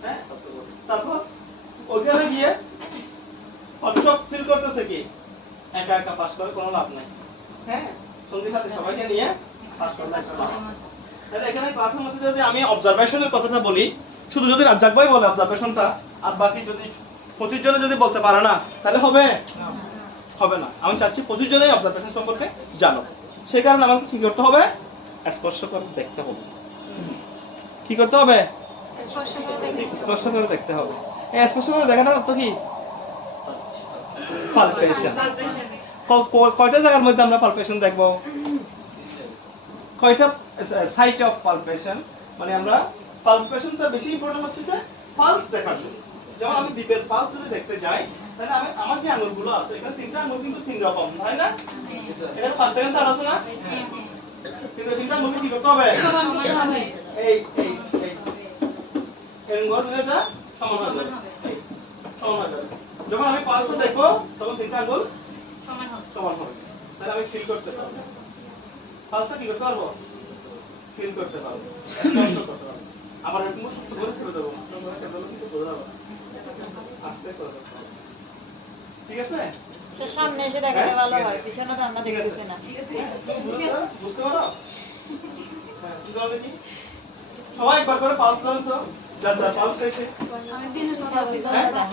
হ্যাঁ, তারপর ওইখানে গিয়ে কচ্ছপ ফিল করতেছে কি একা একা পাস করে কোনো লাভ নাই। হ্যাঁ, সঙ্গী সাথে সবাইকে নিয়ে পাস করলে একটা লাভ আছে। তাহলে এখানে ক্লাসের মধ্যে যদি আমি অবজারভেশনের কথাটা বলি, শুধু যদি রাজ্জাক ভাই বলে অবজারভেশনটা আর বাকি যদি 25 জনে যদি বলতে পারে না তাহলে হবে হবে না। আমি চাচ্ছি 25 জনেই অবজারভেশন সম্পর্কে জানো, সেই কারণে আমাকে কি করতে হবে, স্পর্শ করে দেখতে হবে। কি করতে হবে? স্পর্শ করে দেখতে হবে। এই স্পর্শ করে দেখাটার অর্থ কি? পালপেশন। কয়টা জায়গার মধ্যে আমরা পালপেশন দেখব? কয়টা সাইট অফ পালপেশন, মানে আমরা পালপেশনটা বেশি ইম্পর্টেন্ট হচ্ছে যে পালস দেখার জন্য। যেমন আমি দ্বীপের পালস যদি দেখতে যাই তাহলে আমি আমার যে আঙুলগুলো আছে এখানে 3টা আঙুল কিন্তু 3 রকম, তাই না? এখানে ফার্স্ট সেকেন্ড থার্ড আছে না? কিন্তু 3টা আঙুল কি করতে হবে? এই এই এই এরকম করে এটা সমান হবে, সমান হবে। যখন আমি পালস দেখবো তখন 3টা আঙুল সমান হবে, তাহলে আমি ফিল করতে পারবো। পালসটা কি করতে পারবো? ফিল করতে পারবো, স্পর্শ করতে পারবো। আবার এরকম শক্ত করে ছেড়ে দেবো, কিন্তু বোঝা যাবে আস্তে করে দেখতে হবে, ঠিক আছে? সামনে এসে দেখাতে ভালো হয়, পিছনে তো আমরা দেখতেছি না। বুঝতে পারো? হ্যাঁ, কি করবে কি? সবাই একবার করে পালস করেন তো, যা যা পালস হয়েছে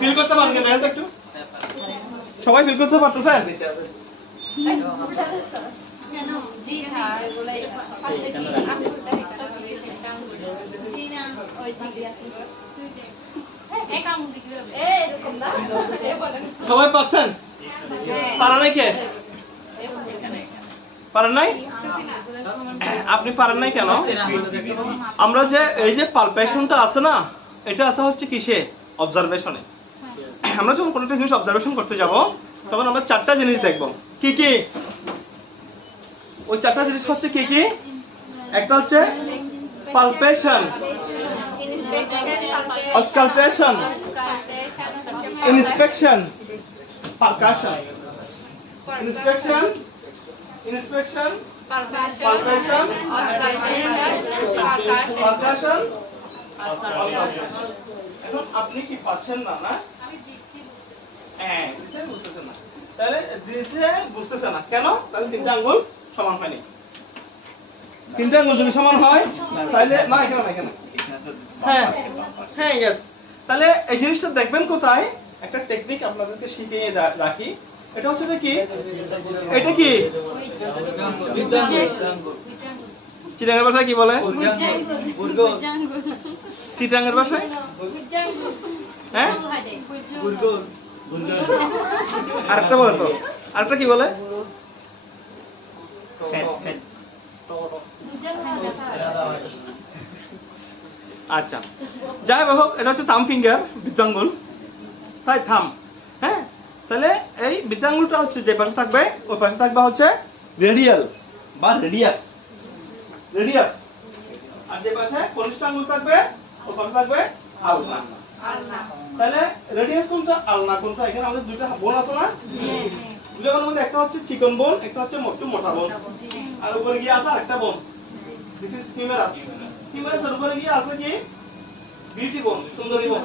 ফিল করতে পারেন কিনা দেখেন তো একটু। সবাই ফিল করতে পারতেছেন? কেন? জি স্যার, এগুলাই পারতেছি আঙ্গুলটা একটা জি না ওই দিকে এক আঙ্গুল দিকে এরকম না বলেন সবাই পাচ্ছেন? পারা নাই কে? পারেন নাই? আপনি পারেন নাই কেন? আমরা যে এই যে পালপেশনটা আছে না, এটা আছে হচ্ছে কিসে? অবজারভেশনে। আমরা যখন কোনো একটা জিনিস অবজারভেশন করতে যাব তখন আমরা 4টা জিনিস দেখব। কি কি? ওই 4টা জিনিস হচ্ছে কি কি? একটা হচ্ছে palpation, auscultation, inspection, percussion, inspection, inspection, palpation, percussion. এখন আপনি কি পাচ্ছেন না? না, হ্যাঁ, দিছে বুঝতেছেন না। তাহলে দিছে বুঝতেছেন না কেন? তাহলে তিনটা আঙ্গুল সমান হয়নি। তিনটা আঙ্গুল যদি সমান হয় তাহলে না, এখানে না, এখানে। হ্যাঁ হ্যাঁ, ইয়েস। তাহলে এই জিনিসটা দেখবেন কোথায়? একটা টেকনিক আপনাদেরকে শিখিয়ে রাখি। এটা হচ্ছে যে কি, এটা কি চিটাঙ্গের ভাষায় কি বলে? চিটাঙ্গের ভাষায় হ্যাঁ, আরেকটা বলে তো, আরেকটা কি বলে? আচ্ছা, যাই হোক, এটা হচ্ছে থাম ফিঙ্গার, বৃদ্ধাঙ্গুল, তাই থাম। হ্যাঁ, তাহলে এই বৃদ্ধাঙ্গুলটা হচ্ছে যে পাশে থাকবে ওই পাশে থাকবে হচ্ছে রেডিয়াল বা রেডিয়াস, রেডিয়াস। আর যে পাশে কনিষ্ঠ আঙ্গুল থাকবে ওই পাশে থাকবে আলনা। তাহলে রেডিয়াস কোনটা, আলনা কোনটা? এখানে আমাদের দুইটা বোন আছে না? দুইটা বোনের মধ্যে একটা হচ্ছে চিকন বোন, একটা হচ্ছে মোটা বোন। আর উপরে গিয়ে আছে আরেকটা বোন, দিস ইজ হিউমেরাস। হিউমেরাসের উপরে গিয়ে আছে কি? বিউটি বোন, সুন্দরী বোন,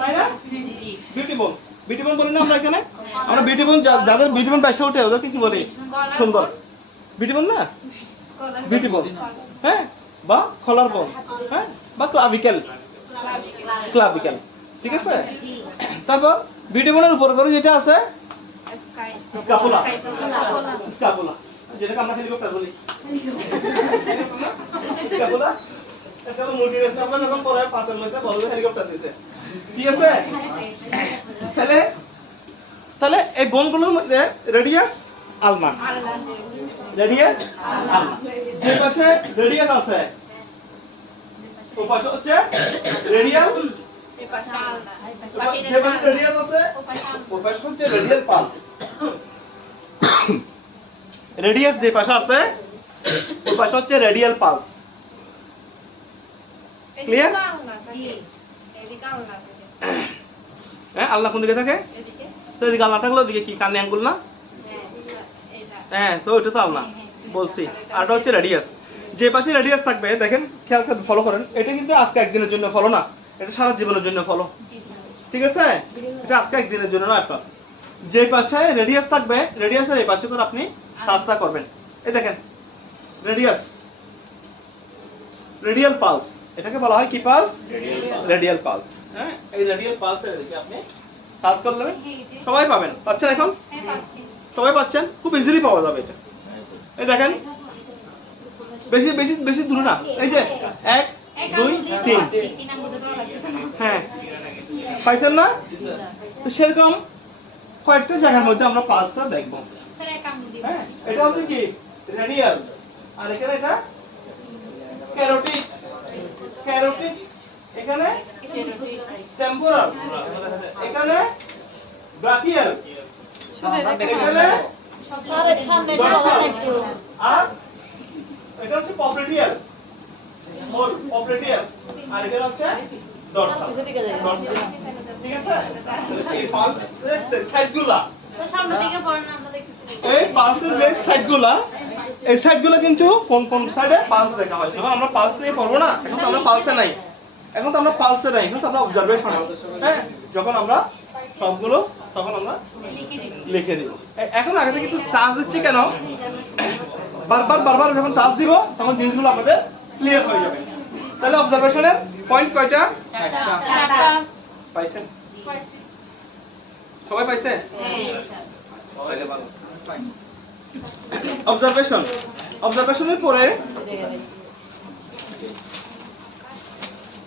তাই না? বিউটি বোন, বিউটি বোন বলি না আমরা এখানে? আমরা বিউটি বোন, যাদের বিউটি বোন বেশি ওঠে ওদেরকে কি বলি? সুন্দর বিউটি বোন না, বিউটি বোন। হ্যাঁ, বা কলার বোন, হ্যাঁ, বা ক্লাভিকেল, ক্লাভিকেল, ঠিক আছে? তারপর বিউটি বোনের উপরে করে যেটা আছে স্ক্যাপুলা, স্ক্যাপুলা, যেটাকে আমরা হেলিকপ্টার বলি। স্ক্যাপুলা, স্ক্যাপুলা মুরগির স্ক্যাপুলা যখন পরে পাতের মধ্যে বলবে হেলিকপ্টার দিছে, ঠিক আছে? তাহলে তাহলে এই বোনগুলোর মধ্যে রেডিয়াস আলনা, রেডিয়াস আলনা। যে পাশে রেডিয়াস আছে ওই পাশে হচ্ছে রেডিয়াল, যে পাশে রেডিয়াস আছে ওই পাশে হচ্ছে রেডিয়াল পালস। রেডিয়াস যে পাশে আছে ওই পাশে হচ্ছে রেডিয়াল পালস। ক্লিয়ার? হ্যাঁ, আলনা কোন দিকে থাকে? তো এদিকে আলনা থাকলে ওদিকে কি কানে আঙ্গুল না? হ্যাঁ, তো ওইটা তো আলনা বলছি। আর এটা হচ্ছে রেডিয়াস। যে পাশে রেডিয়াস থাকবে দেখেন, খেয়াল করে ফলো করেন। এটা কিন্তু আজকে একদিনের জন্য ফলো না, এটা সারা জীবনের জন্য ফলো, ঠিক আছে? এটা আজকে একদিনের জন্য না। একটা যে পাশে রেডিয়াস থাকবে, রেডিয়াসের এই পাশে করে আপনি কাজটা করবেন। এই দেখেন রেডিয়াস, রেডিয়াল পালস, এটাকে বলা হয় কি পালস? Radial pulse. হ্যাঁ, এই রেডিয়াল পালসের দিকে আপনি কাজ করলে সবাই পাবেন। পাচ্ছেন? এখন সবাই পাচ্ছেন, খুব ইজিলি পাওয়া যাবে এটা। এই দেখেন, বেশি বেশি বেশি দূরে না, এই যে 1 2 3, হ্যাঁ, পাইছেন না? তো সেরকম কয়েকটা জায়গার মধ্যে আমরা পালসটা দেখবো। হ্যাঁ, এটা হচ্ছে কি রেডিয়াল, আর এখানে এটা ক্যারোটিড, ক্যারোটিড, এখানে টেম্পোরাল, এখানে ব্রাকিয়াল, এখানে আর এটা হচ্ছে পপলেটিয়াল, হোল পপলেটিয়াল, আর এখানে হচ্ছে ডরসাল, ঠিক আছে? এই পালসের সাইডগুলা, এই পালসের যে সাইডগুলা, এই সাইডগুলো কিন্তু কোন কোন সাইডে পালস দেখা হয়। যখন আমরা পালস নিয়ে পড়বো না, এখন তো আমরা পালসে নাই, এখন তো আমরা পালসে নাই, এখন তো আমরা অবজারভেশন। হ্যাঁ, যখন আমরা সবগুলো তখন আমরা লিখে দিব। এখন আগে থেকে একটু টাচ দিচ্ছি কেন? বারবার বারবার যখন টাচ দিব তখন জিনিসগুলো আমাদের ক্লিয়ার হয়ে যাবে। তাহলে অবজারভেশনের পয়েন্ট কয়টা? 4টা। পাইছেন? সবাই পাইছে? তাহলে ভালো। অবজারভেশন, অবজারভেশনের পরে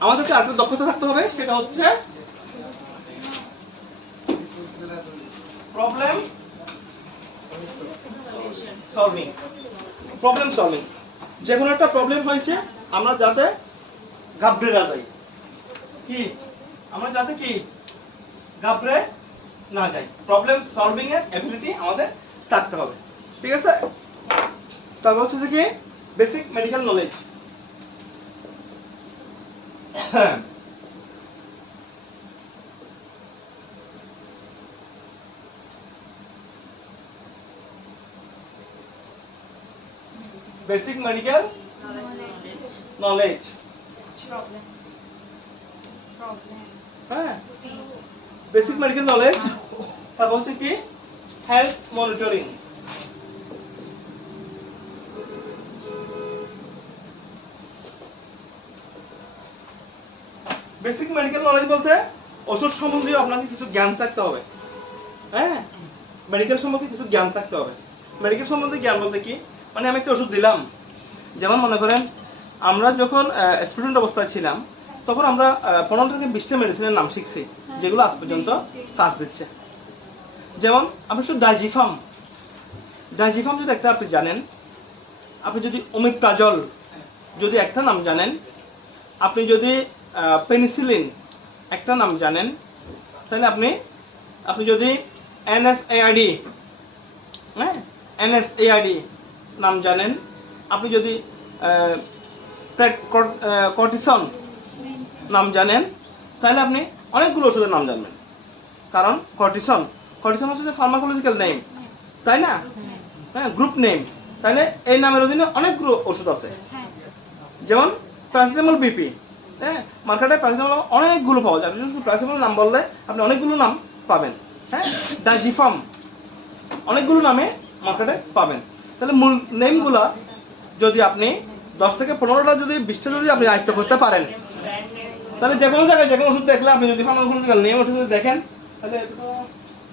আমাদেরকে আরেকটা দক্ষতা থাকতে হবে, সেটা হচ্ছে প্রবলেম সলভিং। প্রবলেম সলভিং, যে কোনো একটা প্রবলেম হয়েছে আমরা যাতে ঘাবড়ে না যাই, কি আমরা যাতে কি ঘাবড়ে না যাই, প্রবলেম সলভিং এর এবিলিটি আমাদের থাকতে হবে, ঠিক আছে? তারপর হচ্ছে যে কি basic medical knowledge. Basic medical knowledge, হ্যাঁ বেসিক মেডিকেল নলেজ। তারপর হচ্ছে কি health monitoring. Basic medical knowledge বলতে ওষুধ সম্বন্ধে আপনাকে কিছু জ্ঞান থাকতে হবে, হ্যাঁ মেডিকেল সম্বন্ধে কিছু জ্ঞান থাকতে হবে। মেডিকেল সম্বন্ধে জ্ঞান বলতে কি, মানে আমি একটা ওষুধ দিলাম, যেমন মনে করেন আমরা যখন স্টুডেন্ট অবস্থায় ছিলাম তখন আমরা 15 থেকে 20টা মেডিসিনের নাম শিখছি যেগুলো আজ পর্যন্ত কাজ দিচ্ছে। যেমন আপনি শুধু ডাইজিফাম যদি একটা আপনি জানেন, আপনি যদি ওমিপ্রাজল যদি একটা নাম জানেন, আপনি যদি পেনিসিলিন একটা নাম জানেন, তাহলে আপনি যদি NSAID, হ্যাঁ NSAID নাম জানেন, আপনি যদি কর্টিসন নাম জানেন, তাহলে আপনি অনেকগুলো ওষুধের নাম জানবেন। কারণ কর্টিসন হচ্ছে ফার্মাকোলজিক্যাল নেম, তাই না, হ্যাঁ গ্রুপ নেম। তাহলে এই নামের অধীনে অনেকগুলো ওষুধ আছে। যেমন প্যারাসিটামল বিপি, হ্যাঁ মার্কেটে প্যারাসিটামল অনেকগুলো পাওয়া যায়। আপনি প্যারাসিটামল নাম বললে আপনি অনেকগুলো নাম পাবেন, হ্যাঁ ডাইজিফাম অনেকগুলো নামে মার্কেটে পাবেন। তাহলে মূল নেমগুলা যদি আপনি 10 থেকে 15টা যদি 20টা যদি আপনি আয়ত্ত করতে পারেন, তাহলে যে কোনো জায়গায় যে কোনো ওষুধ দেখলে আপনি যদি ফার্মাকোলজিক্যাল নেম ওষুধ যদি দেখেন, তাহলে এটা তো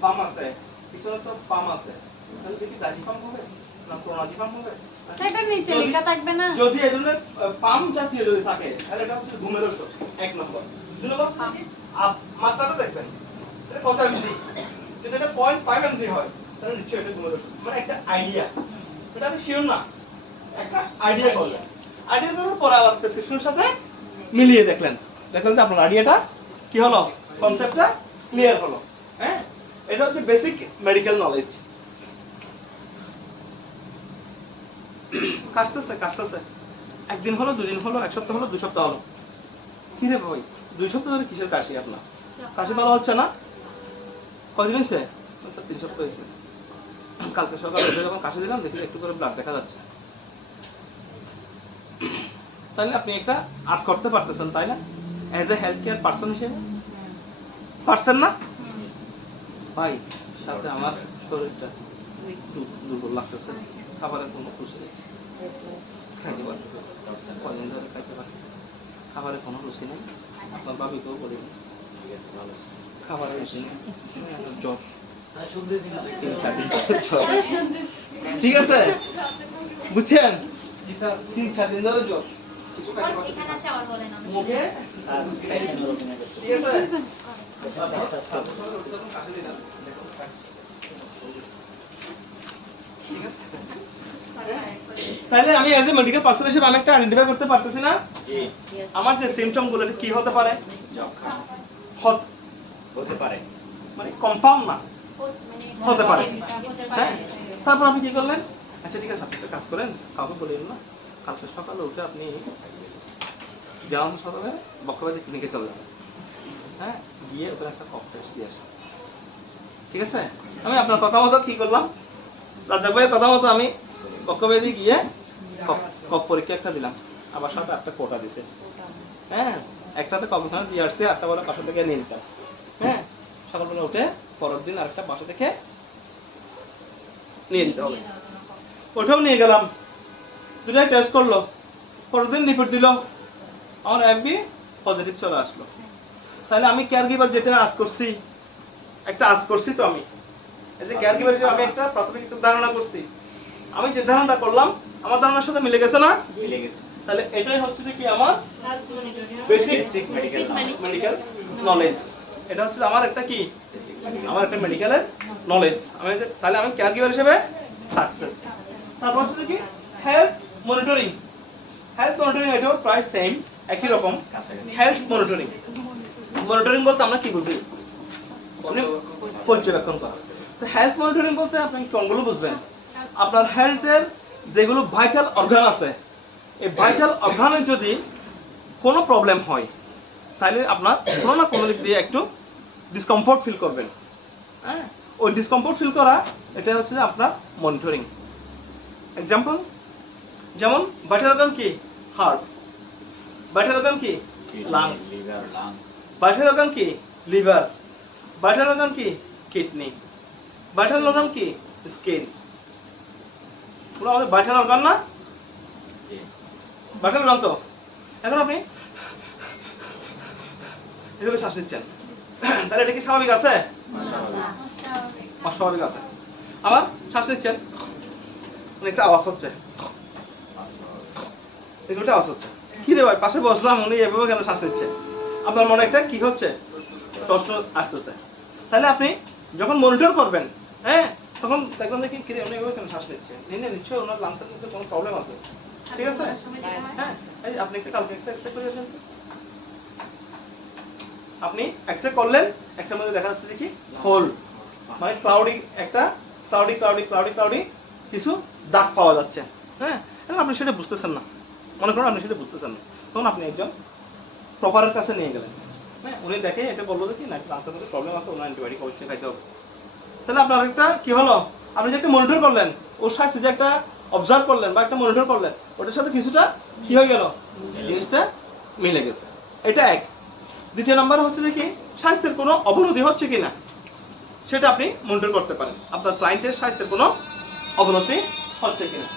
পাম আছে, পিছনে তো পাম আছে, তাহলে দেখি ডাইজিফাম হবে না ক্লোনাজিফাম হবে? সেটা নিচে লেখা থাকবে না? যদি এই ধরনের পাম জাতীয় যদি থাকে তাহলে এটা হচ্ছে ঘুমের ওষুধ 1 নম্বর। 2 নম্বর মাত্রাটা দেখবেন এটা কত mg, যদি এটা 0.5 mg হয় তাহলে নিশ্চয়ই এটা ঘুমের ওষুধ। মানে একটা আইডিয়া, এটা আমি শিওর না, একটা আইডিয়া করলেন, আইডিয়া করার পর আবার প্রেসক্রিপশনের সাথে মিলিয়ে দেখলেন যে আপনার আইডিয়াটা কি হলো, কনসেপ্টটা ক্লিয়ার হলো। হ্যাঁ এটা হচ্ছে বেসিক মেডিকেল নলেজ। কাশতেছে একদিন হলো, 2 দিন হলো, 1 সপ্তাহ হলো, 2 সপ্তাহ হলো, কি রে ভাই 2 সপ্তাহ ধরে কিসের কাশি আপনার? কাশি ভালো হচ্ছে না? কদিন হয়েছে? 3 সপ্তাহ হয়েছে। কালকে সকালে উঠে যখন কাশি দিলাম দেখি একটু করে ব্লাড দেখা যাচ্ছে। তাহলে আপনি একটা আজ করতে পারতেছেন, তাই না, as a health care person হিসেবে পারছেন না ভাই? সাথে আমার শরীরটা একটু দুর্বল লাগতেছে, খাবারের কোনো রুচি নেই, খাইতে পারতেছে, কদিন ধরে খাইতে পারতেছে, খাবারের কোনো রুচি নেই, আপনার বাবিকেও বলিনি খাবারের রুচি নেই, জ্বর 3-4 দিন জ্বর, ঠিক আছে বুঝছেন, 3-4 দিন ধরে জ্বর, কিছু খাইতে পারতেছে এখানে আসে আবার বলেন আমি মুখে, ঠিক আছে ঠিক আছে। তাহলে আমি অ্যাজ এ মেডিকেল পার্সন হিসেবে আমি একটা আইডেন্টিফাই করতে পারতেছি না আমার যে সিম্পটম গুলো কি হতে পারে, হতে পারে, মানে কনফার্ম না, হতে পারে। হতে হ্যাঁ পারে। তারপর আপনি কি করলেন, আচ্ছা ঠিক আছে আপনি একটা কাজ করেন, কাউকে বললেন না, কালকে সকালে উঠে আপনি যাওয়ান সকালে বক্ষব্যাধি ক্লিনিকে চলে যাবেন, হ্যাঁ গিয়ে ওখানে একটা কফ টেস্ট দিয়ে আসেন, ঠিক আছে। আমি আপনার কথা মতো কি করলাম, রাজ্জাক ভাইয়ের কথা মতো আমি বক্ষব্যাধি গিয়ে কফ পরীক্ষা একটা দিলাম, আবার সাথে একটা কোটা দিছে, হ্যাঁ একটাতে কফখানা দিয়ে আসছে, একটা বলে বাসা থেকে নিয়ে নিতাম, হ্যাঁ সকালবেলা উঠে পরের দিন আরেকটা বাসা থেকে নিয়ে নিতে হবে। ওটাও নিয়ে গেলাম, দুটাই টেস্ট করলো, পরের দিন রিপোর্ট দিল, আমার এমবি পজিটিভ চলে আসলো। তাহলে আমি কেয়ার গিভার যেটা আজ করছি, একটা আজ করছি তো আমি এই যে কেয়ার গিভার হিসেবে আমি একটা প্রাথমিক ধারণা করছি, আমি যে ধারণাটা করলাম আমার ধারণার সাথে মিলে গেছে না? মিলে গেছে। তাহলে এটাই হচ্ছে যে কি আমার বেসিক মেডিকেল নলেজ। এটা হচ্ছে আমার একটা কি, আমার একটা মেডিকেলের নলেজ। আমি তাহলে আমি কেয়ার গিভার হিসেবে সাকসেস। তারপর হচ্ছে কি হেলথ মনিটরিং। হেলথ মনিটরিং এটাও প্রায় সেম, একই রকম। হেলথ মনিটরিং, মনিটরিং বলতে আমরা কি বুঝি, পর্যবেক্ষণ করা। তো হেলথ মনিটরিং বলতে আপনি কোনগুলো বুঝবেন, আপনার হেলথের যেগুলো ভাইটাল অর্গান আছে, এই ভাইটাল অর্গানে যদি কোনো প্রবলেম হয় তাহলে আপনার কোনো না কোনো দিক দিয়ে একটু ডিসকমফোর্ট ফিল করবেন, হ্যাঁ ওই ডিসকমফোর্ট ফিল করা এটা হচ্ছে যে আপনার মনিটরিং। এক্সাম্পল যেমন ভাইটাল অর্গান কি? হার্ট। ভাইটাল অর্গান কি? Lungs. Liver, lungs. Vital organ কি? লিভার। ভাইটাল অর্গান কি? কিডনি। ভাইটাল অর্গান কি? স্কিন। পুরো আমাদের ভাইটাল অর্গান না? ভাইটাল অর্গান তো। এখন আপনি এভাবে শ্বাস নিচ্ছেন, তাহলে এটা কি স্বাভাবিক আছে? অস্বাভাবিক আছে। আবার শ্বাস নিচ্ছেন, একটা আওয়াজ হচ্ছে, একটা আওয়াজ হচ্ছে। কি রে ভাই, পাশে বসলাম, উনি এভাবে কেন শ্বাস নিচ্ছে? আপনার মনে একটা কি হচ্ছে? প্রশ্ন আসতেছে। তাহলে আপনি যখন মনিটর করবেন, হ্যাঁ, তখন দেখবেন যে কি রে উনি এভাবে কেন শ্বাস নিচ্ছে? নিশ্চয়ই ওনার লাংসের মধ্যে কোনো প্রবলেম আছে। ঠিক আছে? হ্যাঁ, এই আপনি একটা কালকে একটা এক্সরে করে আসেন। আপনি এক্সরে করলেন, এক্সরের মধ্যে দেখা যাচ্ছে যে কি হোল, মানে ক্লাউডি, একটা ক্লাউডি কিছু দাগ পাওয়া যাচ্ছে। হ্যাঁ, এখন আপনি সেটা বুঝতেছেন না, মনে করেন আপনি সেটা বুঝতেছেন না, তখন আপনি একজন প্রপারের কাছে নিয়ে গেলেন। হ্যাঁ, উনি দেখে এটা বললো যে কি না লাংসের মধ্যে প্রবলেম আছে, ওনার অ্যান্টিবায়োটিক অবশ্যই খাইতে হবে। তাহলে আপনার একটা কি হলো, আপনি যে একটা মনিটর করলেন, ওর সাথে যে একটা অবজার্ভ করলেন বা একটা মনিটর করলেন, ওটার সাথে কিছুটা কি হয়ে গেল, জিনিসটা মিলে গেছে। এটা এক। দ্বিতীয় নাম্বার হচ্ছে যে কি স্বাস্থ্যের কোনো অবনতি হচ্ছে কিনা সেটা আপনি মনিটর করতে পারেন, আপনার ক্লায়েন্টের স্বাস্থ্যের কোনো অবনতি হচ্ছে কিনা,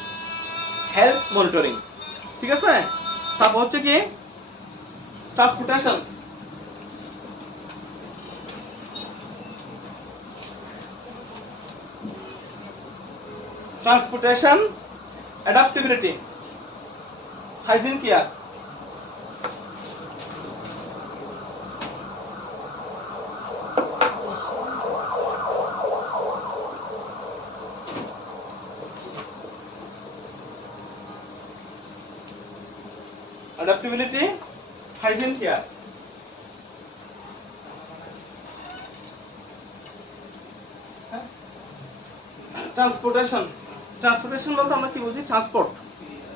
হেলথ মনিটরিং। ঠিক আছে? তারপর হচ্ছে কি transportation. Transportation, adaptability, hygiene care. Adaptability, hygiene care. Transportation. Transportation বলতে আমরা কি বুঝি?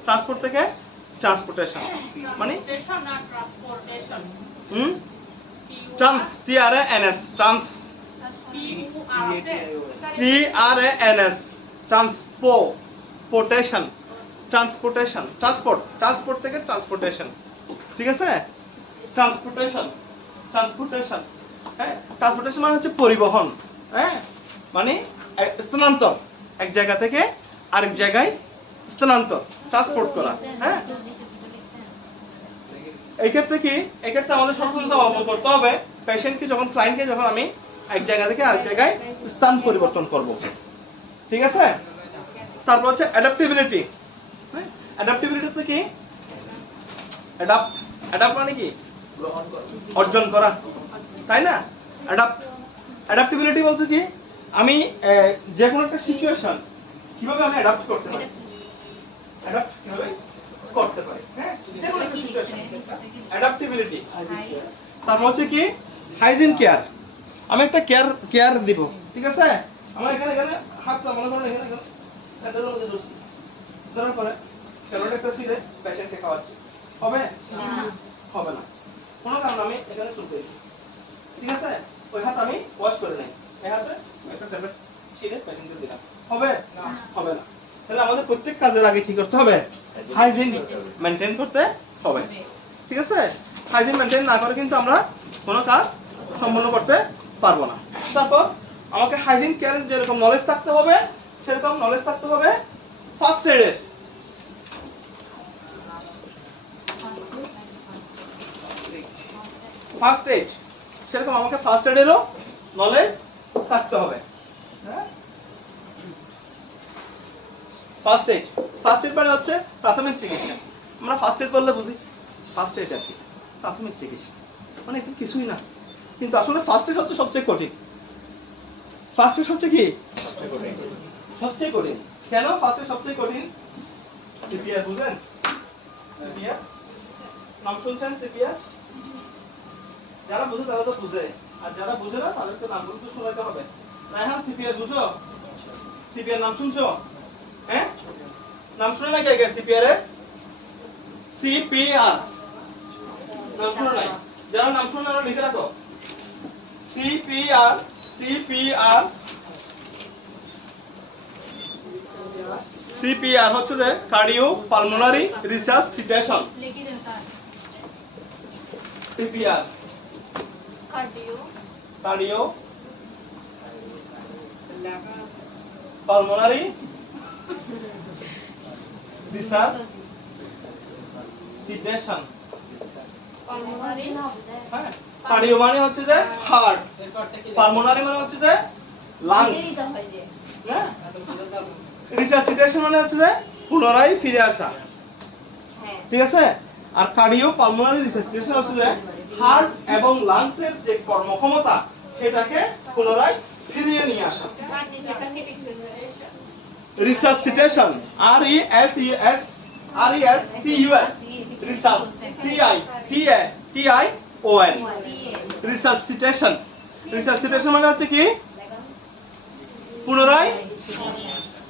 ট্রান্সপোর্ট থেকে ট্রান্সপোর্টেশন, মানে transportation, trans, TRANS, trans, TRANS, transportation, transport থেকে ট্রান্সপোর্টেশন। ঠিক আছে? ট্রান্সপোর্টেশন, হ্যাঁ, ট্রান্সপোর্টেশন মানে হচ্ছে পরিবহন, হ্যাঁ, মানে স্থানান্তর, এক জায়গা থেকে আরেক জায়গায় স্থানান্তর, ট্রান্সপোর্ট করা। হ্যাঁ, এই ক্ষেত্রে কি, এই ক্ষেত্রে আমাদের সচেতনতা অবলম্বন করতে হবে, পেশেন্টকে যখন, ক্লায়েন্টকে যখন আমি এক জায়গা থেকে আরেক জায়গায় স্থান পরিবর্তন করব। ঠিক আছে? তারপর হচ্ছে অ্যাডাপ্টিবিলিটি। অ্যাডাপ্টিবিলিটি হচ্ছে কি, অ্যাডাপ্ট মানে কি অর্জন করা, তাই না? অ্যাডাপ্টিবিলিটি বলছে কি আমি যে কোনো একটা সিচুয়েশন কিভাবে আমি অ্যাডাপ্ট করতে পারি, অ্যাডাপ্ট কিভাবে করতে পারি, হ্যাঁ, যে কোনো একটা সিচুয়েশন, অ্যাডাপ্টিবিলিটি। তারপর হচ্ছে কি হাইজিন কেয়ার, আমি একটা কেয়ার দিব। ঠিক আছে? আমার এখানে হাতটা মনে করেন এখানে স্যান্ডেলের মধ্যে ধরছি, ধরার পরে ট্যাবলেট একটা সিরে পেশেন্টকে খাওয়াচ্ছি, হবে না? হবে না, কোনো কারণে আমি এখানে চুল পেয়েছি। ঠিক আছে? ওই হাত আমি ওয়াশ করে নেই, এই হাতে একটা ট্যাবলেট ছিঁড়ে পেশেন্টকে দিলাম, হবে না? হবে না। তাহলে আমাদের প্রত্যেক কাজের আগে কি করতে হবে? হাইজিন মেনটেন করতে হবে। ঠিক আছে? হাইজিন মেনটেন না করে কিন্তু আমরা কোনো কাজ সম্পন্ন করতে পারবো না। তারপর আমাকে হাইজিন কেয়ারের যেরকম নলেজ থাকতে হবে, সেরকম নলেজ থাকতে হবে ফার্স্ট এডের। ফার্স্ট এড, সেরকম আমাকে ফার্স্ট এডেরও নলেজ থাকতে হবে। হ্যাঁ, ফার্স্ট এড মানে হচ্ছে প্রাথমিক চিকিৎসা। আমরা ফার্স্ট এড বললে বুঝি ফার্স্ট এড আর কি, প্রাথমিক চিকিৎসা মানে এখানে কিছুই না, কিন্তু আসলে ফার্স্ট এড হচ্ছে সবচেয়ে কঠিন। ফার্স্ট এড হচ্ছে কি সবচেয়ে কঠিন। কেন ফার্স্ট এড সবচেয়ে কঠিন? সিপিআর বুঝেন? সিপিআর নাম শুনছেন? সিপিআর যারা বুঝে তারা তো বুঝে, আর যারা বুঝে না তাদেরকে নামগুলো তো শোনাতে হবে। রায়হান, সিপিআর বুঝো? সিপিআর নাম শুনছো? হ্যাঁ, নাম শুনে না কে সিপিআর এর? সিপিআর নাম শুনে নাই? যারা নাম শুনে না লিখে রাখো। সিপিআর সিপিআর হচ্ছে যে কার্ডিও পালমোনারি রিসাসিটেশন। লিখে দেন sir. CPR cardio cardio pulmonary resuscitation. Pulmonary হ্যাঁ, কার্ডিও মানে হচ্ছে যে হার্ট, পালমোনারি মানে হচ্ছে যে লাংস, হ্যাঁ, রিসাসিটেশন মানে হচ্ছে যে পুনরায় ফিরে আসা, ঠিক আছে। আর কার্ডিও পালমোনারি রিসাসিটেশন হচ্ছে যে হার্ট এবং লাংসের যে কর্মক্ষমতা সেটাকে পুনরায় ফিরিয়ে নিয়ে আসা। Resuscitation, R E S E S R E S C U S, resus C I T A T I O N, resuscitation. Resuscitation মানে হচ্ছে কি পুনরায়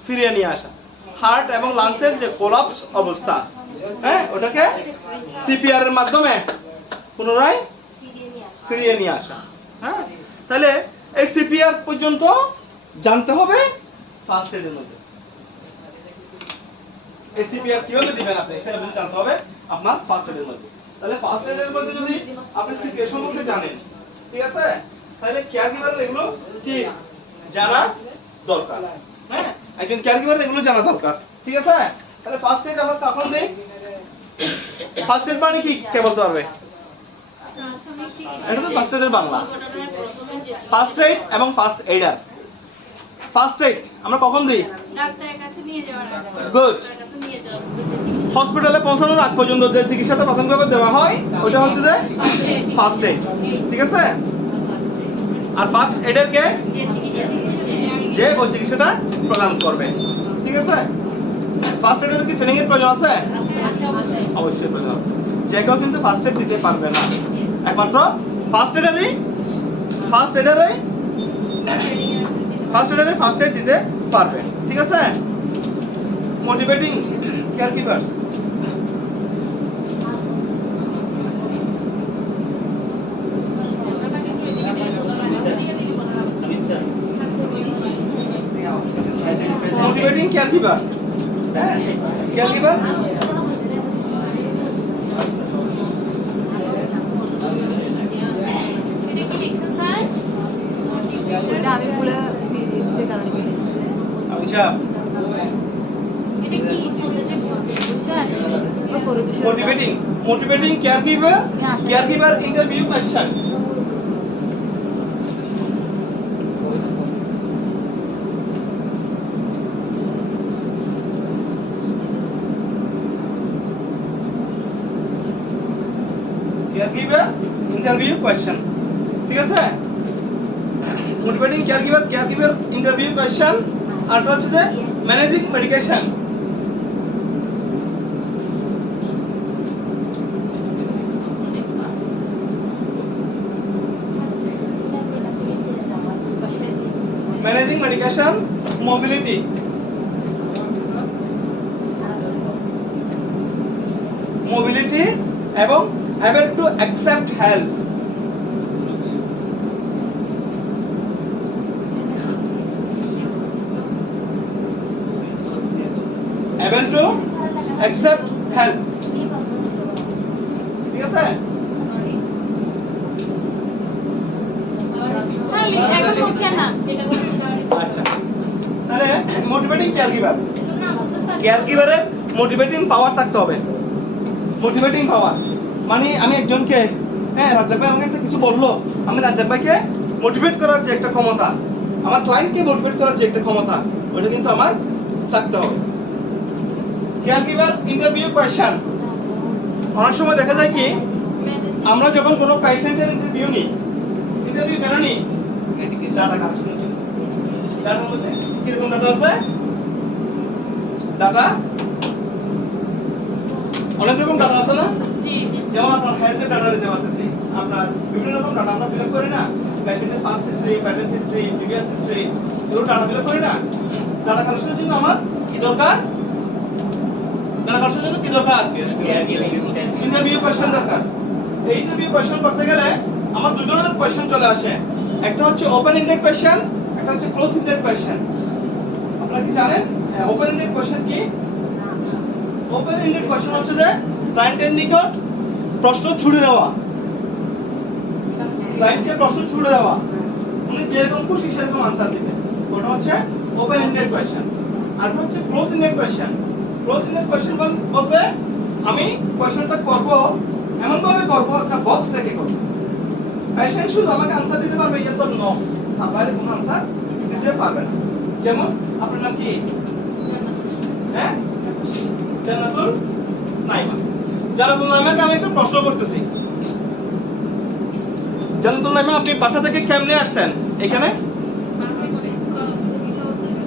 ফিরিয়ে নিয়ে আসা। হার্ট এবং লাংসের যে কোলাপস অবস্থা, হ্যাঁ, ওটাকে সিপিআর এর মাধ্যমে পুনরায় ফিরিয়ে নিয়ে আসা। হ্যাঁ, তাহলে এই সিপিআর পর্যন্ত জানতে হবে ফার্স্ট এডের মধ্যে। এই সিপিআর কিভাবে দিবেন আপনি সেটা জানতে হবে আপনার ফার্স্ট এডের মধ্যে। তাহলে ফার্স্ট এডের মধ্যে যদি আপনি সিপিআর সম্পর্কে জানেন, ঠিক আছে, তাহলে কেয়ারগিভারের এগুলো কি জানা দরকার। হ্যাঁ, একজন কেয়ারগিভারের এগুলো জানা দরকার, ঠিক আছে। তাহলে ফার্স্ট এড আমরা কখন দেই? ফার্স্ট এড মানে কি কে বলতে পারবে? এটা তো ফার্স্ট এডের বাংলা। ফার্স্ট এইড এবং ফার্স্ট এইডার। ফার্স্ট এইড আমরা কখন দিই? ডাক্তারের কাছে নিয়ে যাওয়ার আগে। গুড। ডাক্তারের কাছে নিয়ে যাওয়ার হসপিটালে পৌঁছানোর আগ পর্যন্ত যে চিকিৎসাটা প্রাথমিকভাবে দেওয়া হয় ওটা হচ্ছে যে ফার্স্ট এইড, ঠিক আছে। আর ফার্স্ট এইডের কে? যে চিকিৎসা দিচ্ছে সে। যে ওই চিকিৎসাটা প্রদান করবে, ঠিক আছে। ফার্স্ট এইডের কি ট্রেনিং এর প্রয়োজন আছে? অবশ্যই প্রয়োজন আছে। যে কেউ কিন্তু ফার্স্ট এইড দিতে পারবে না, একমাত্র ফার্স্ট এইডারই ফার্স্ট এইড দিতে পারবে, ঠিক আছে। মোটিভেটিং কেয়ারগিভারস, মোটিভেটিং কেয়ারগিভার, হ্যাঁ, কেয়ারগিভার এটা কি লিখছেন স্যার? এটা আমি পুরো দিয়ে দিচ্ছি কারণ আচ্ছা। এটা কি বলতেছে? বুঝছেন ওই করে দিছি motivating caregiver interview question. Caregiver interview question, ঠিক আছে। Motivating caregiver interview question. আর হচ্ছে যে managing medication. Managing medication, mobility, এবং able to accept help। able to accept help, ঠিক আছে। স্যার এখন বলছেন না। যেটা বলছেন আচ্ছা, তাহলে মোটিভেটিং কেয়ারগিভার, একদম না বলতে স্যার। কেয়ারগিভারের মোটিভেটিং পাওয়ার থাকতে হবে। মোটিভেটিং পাওয়ার মানে আমি একজনকে, হ্যাঁ, রাজ্জাক ভাই আমাকে একটা কিছু বললো, আমি রাজ্জাক ভাইকে মোটিভেট করার যে একটা ক্ষমতা, আমার ক্লায়েন্টকে মোটিভেট করার যে একটা ক্ষমতা, ওটা কিন্তু আমার থাকতে হবে। Caregiver interview question. অনেক সময় দেখা যায় কি আমরা যখন কোনো পেশেন্টের ইন্টারভিউ নিই, ইন্টারভিউ কেন নিই? ডাটা কালেকশনের জন্য। ডাটার মধ্যে কিরকম ডাটা আছে? ডাটা অনেক রকম ডাটা আছে না? জি। যেমন আপনার হেলথের ডাটা নিতে পারতেছি, আপনার বিভিন্ন রকম ডাটা আমরা ফিল আপ করি না, পেশেন্টের first history, present history, previous history, এগুলো ডাটা ফিল আপ করি না। ডাটা কালেকশনের জন্য আমার কি দরকার? ডাটা কালেকশনের জন্য কি দরকার? ইন্টারভিউ কোশ্চেন দরকার। এই ইন্টারভিউ কোশ্চেন করতে গেলে আমার দুই ধরনের কোশ্চেন চলে আসে। একটা হচ্ছে ওপেন এন্ডেড কোশ্চেন, একটা হচ্ছে ক্লোজ এন্ডেড কোশ্চেন। আপনারা কি জানেন ওপেন এন্ডেড কোশ্চেন কি? ওপেন এন্ডেড কোশ্চেন হচ্ছে যে ক্লায়েন্টের নিকট প্রশ্ন ছুড়ে দেওয়া, ক্লায়েন্টকে প্রশ্ন ছুড়ে দেওয়া, উনি যেরকম খুশি সেরকম আনসার দিতে, ওটা হচ্ছে ওপেন এন্ডেড কোশ্চেন। আর হচ্ছে close ended question. Close ended question বলতে আমি কোশ্চেনটা করব এমন ভাবে করব, একটা বক্স রেখে করব, পেশেন্ট শুধু আমাকে আনসার দিতে পারবে ইয়েস অর নো, তার বাইরে কোনো আনসার দিতে পারবে না। যেমন আপনার নাম কি? হ্যাঁ, জান্নাতুল নাইমা। জান্নাতুল নাইমাকে আমি একটা প্রশ্ন করতেছি, জান্নাতুল নাইমা আপনি বাসা থেকে কেমনে আসছেন এখানে?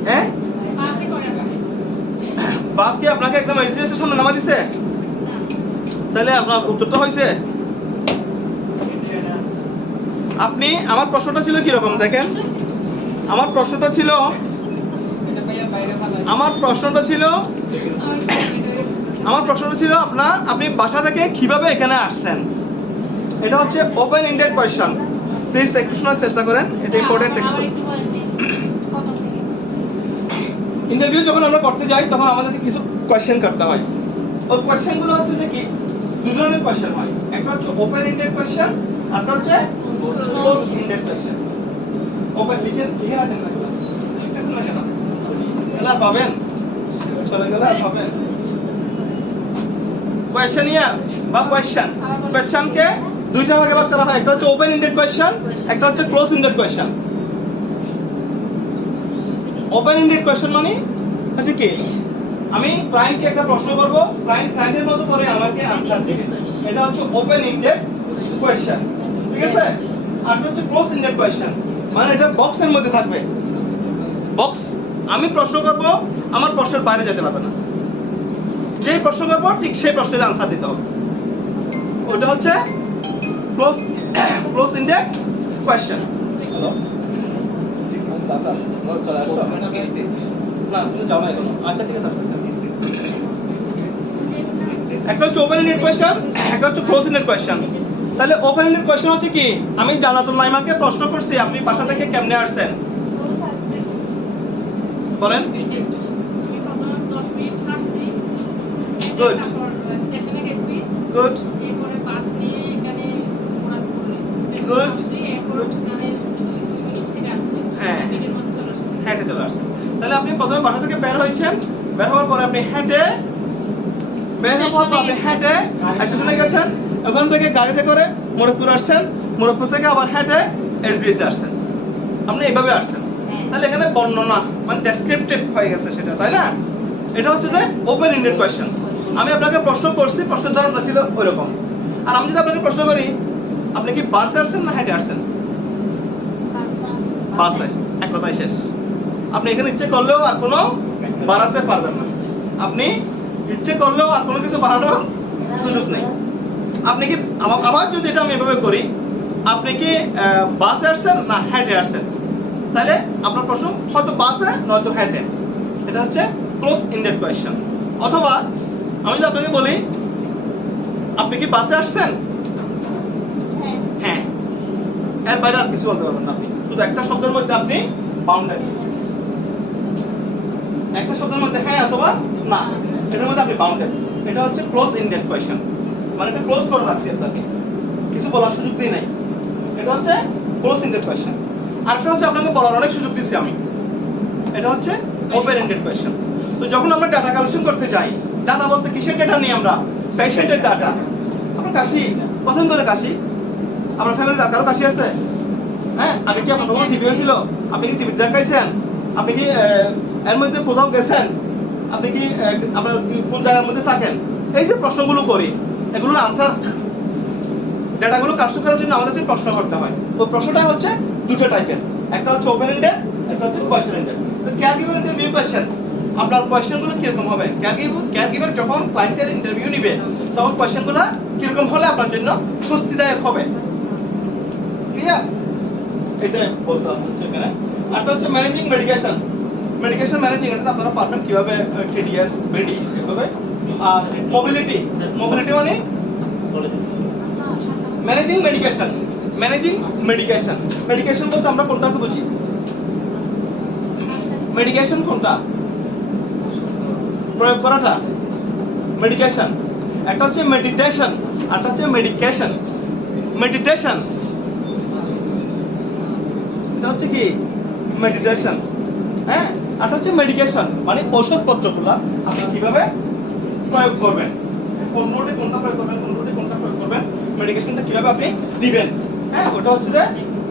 হ্যাঁ, বাস কি আপনাকে একদম রেজিস্ট্রেশনের সামনে নামা দিছে? তাহলে আপনার উত্তরটা হয়েছে। আপনি, আমার প্রশ্নটা ছিল কি রকম দেখেন, আমার প্রশ্নটা ছিল আপনি বাসা থেকে কিভাবে এখানে আসছেন। এটা হচ্ছে ওপেন এন্ডেড কোশ্চেন। প্লিজ একটু শোনার চেষ্টা করেন, এটা ইম্পর্টেন্ট। ইন্টারভিউ যখন আমরা করতে যাই তখন আমাদেরকে কিছু কোশ্চেন করতে হয়। ওই কোশ্চেনগুলো হচ্ছে যে কি, দুই ধরনের কোশ্চেন হয়, একটা হচ্ছে ওপেন এন্ডেড কোশ্চেন, আর হচ্ছে ক্লোজ এন্ডেড কোশ্চেন। ওপেন লিখে আছেন না, লিখতেছেন না কেন? এলা পাবেন, চলে গেলে আর পাবেন। কোয়েশ্চেনিয়ার বা কোয়েশ্চেনকে দুইটা ভাগে ভাগ করা হয়, একটা হচ্ছে ওপেন এন্ডেড কোয়েশ্চেন, একটা হচ্ছে close ended question. Open ended question মানে হচ্ছে কি, আমি ক্লায়েন্টকে একটা প্রশ্ন করব, ক্লায়েন্টের মতো করে আমাকে আনসার দিবে, এটা হচ্ছে ওপেন এন্ডেড কোয়েশ্চেন, ঠিক আছে? আর হচ্ছে ক্লোজ এন্ডেড কোয়েশ্চেন, মানে এটা বক্সের মধ্যে থাকবে। বক্স, আমি প্রশ্ন করব, আমার প্রশ্নের বাইরে যেতে পারবে না, যেই প্রশ্ন করব ঠিক সেই প্রশ্নের আনসার দিতে হবে, ওটা হচ্ছে ক্লোজ এন্ডেড কোয়েশ্চেন। না, তুমি যাও না এখনো। আচ্ছা ঠিক আছে, একটা হচ্ছে ওপেন এন্ডেড কোয়েশ্চেন, একটা হচ্ছে ক্লোজ এন্ডেড কোয়েশ্চেন। তাহলে ওপেন এন্ডেড কোয়েশ্চেন হচ্ছে কি, আমি জান্নাতুল নাইমাকে প্রশ্ন করছি আপনি বাসা থেকে কেমনে আসছেন, বলেন। গুড গুড গুড, হ্যাঁ, হেঁটে চলে আসছেন। তাহলে আপনি প্রথমে বাসা থেকে বের হয়েছেন, বের হওয়ার পরে আপনি হেঁটে স্টেশনে গেছেন, ওখান থেকে গাড়িতে করে মোড়কপুর আসছেন, মোড়কপুর থেকে আবার হেঁটে এসডিএসে আসছেন, আপনি এইভাবে আসছেন। তাহলে এখানে বর্ণনা মানে ডেসক্রিপটিভ হয়ে গেছে সেটা, তাই না? এটা হচ্ছে যে ওপেন এন্ডেড কোয়েশ্চেন। আমি আপনাকে প্রশ্ন করছি, প্রশ্নের ধরনটা ছিল ওইরকম। আর আমি যদি আপনাকে প্রশ্ন করি আপনি কি বাসে আসছেন না হেঁটে আসছেন? বাসে, এক কথাই শেষ। আপনি এখানে ইচ্ছে করলেও আর কোনো বাড়াতে পারবেন না, আপনি ইচ্ছে করলেও আর কোনো কিছু বাড়ানোর সুযোগ নেই। আপনি কি, আবার যদি এটা আমি এভাবে করি, আপনি কি বাসে আসছেন না হেঁটে আসছেন, তাহলে আপনার প্রশ্ন হয়তো বাসে নয়তো হেঁটে, এটা হচ্ছে ক্লোজ এন্ডেড কোয়েশ্চেন। অথবা আমি যদি আপনাকে বলি আপনি কি বাসে আসছেন, হ্যাঁ, এর বাইরে আর কিছু বলতে পারবেন না, আপনি শুধু একটা শব্দের মধ্যে আপনি বাউন্ডারি, একটা শব্দের মধ্যে হ্যাঁ অথবা না, এটার মধ্যে আপনি বাউন্ডারি। এটা হচ্ছে ক্লোজ এন্ডেড কোয়েশ্চেন, মানে এটা ক্লোজ করে রাখছি, আপনাকে কিছু বলার সুযোগ দিই নাই, এটা হচ্ছে ক্লোজ এন্ডেড কোয়েশ্চেন। আরেকটা হচ্ছে আপনাকে বলার অনেক সুযোগ দিচ্ছি আমি, এটা হচ্ছে ওপেন এন্ডেড কোয়েশ্চেন। তো যখন আমরা ডাটা কালেকশন করতে যাই, ডাটা বলতে কিসের ডাটা নিই আমরা? পেশেন্টের ডাটা। আপনার কাশি, কতদিন ধরে কাশি? আপনার ফ্যামিলিতে কারো কাশি আছে? হ্যাঁ, আগে কি আপনার কোনো টিভি হয়েছিল? আপনি কি টিভি দেখাইছেন? আপনি কি এর মধ্যে কোথাও গেছেন? আপনি কি আপনার কোন জায়গার মধ্যে থাকেন? এই যে প্রশ্নগুলো করি, এগুলোর আনসার, ডাটাগুলো কালেকশন করার জন্য আমাদের প্রশ্ন করতে হয়। তো প্রশ্নটা হচ্ছে দুটো টাইপের, একটা হচ্ছে ওপেন এন্ডেড, একটা হচ্ছে কোয়েশ্চেন এন্ডেড। তো কেয়ার গিভার ইন্টারভিউ কোয়েশ্চেন, আপনার কোয়েশ্চেনগুলো কিরকম হবে? কেয়ার গিভার যখন ক্লায়েন্টের ইন্টারভিউ নিবে তখন কোয়েশ্চেনগুলো কিরকম হলে আপনার জন্য স্বস্তিদায়ক হবে, ক্লিয়ার? এটা বলতে হচ্ছে এখানে। আরটা হচ্ছে ম্যানেজিং মেডিকেশন। মেডিকেশন ম্যানেজিং, এটা আপনারা পারবেন কিভাবে, টিডিএস, বিডি এভাবে। আর মোবিলিটি মানে ম্যানেজিং মেডিকেশন। মেডিকেশন বলতে আমরা কোনটাকে বুঝি? মেডিকেশন কোনটা? প্রয়োগ করাটা মেডিকেশন, একটা হচ্ছে মেডিটেশন, একটা হচ্ছে মেডিকেশন। মেডিটেশন এটা হচ্ছে কি মেডিটেশন, হ্যাঁ, আর হচ্ছে মেডিকেশন মানে ওষুধপত্রগুলো আপনি কিভাবে প্রয়োগ করবেন, কোন রুটে কোনটা প্রয়োগ করবেন, কোন রুটে কোনটা প্রয়োগ করবেন, মেডিকেশনটা কিভাবে আপনি দিবেন, হ্যাঁ, ওটা হচ্ছে যে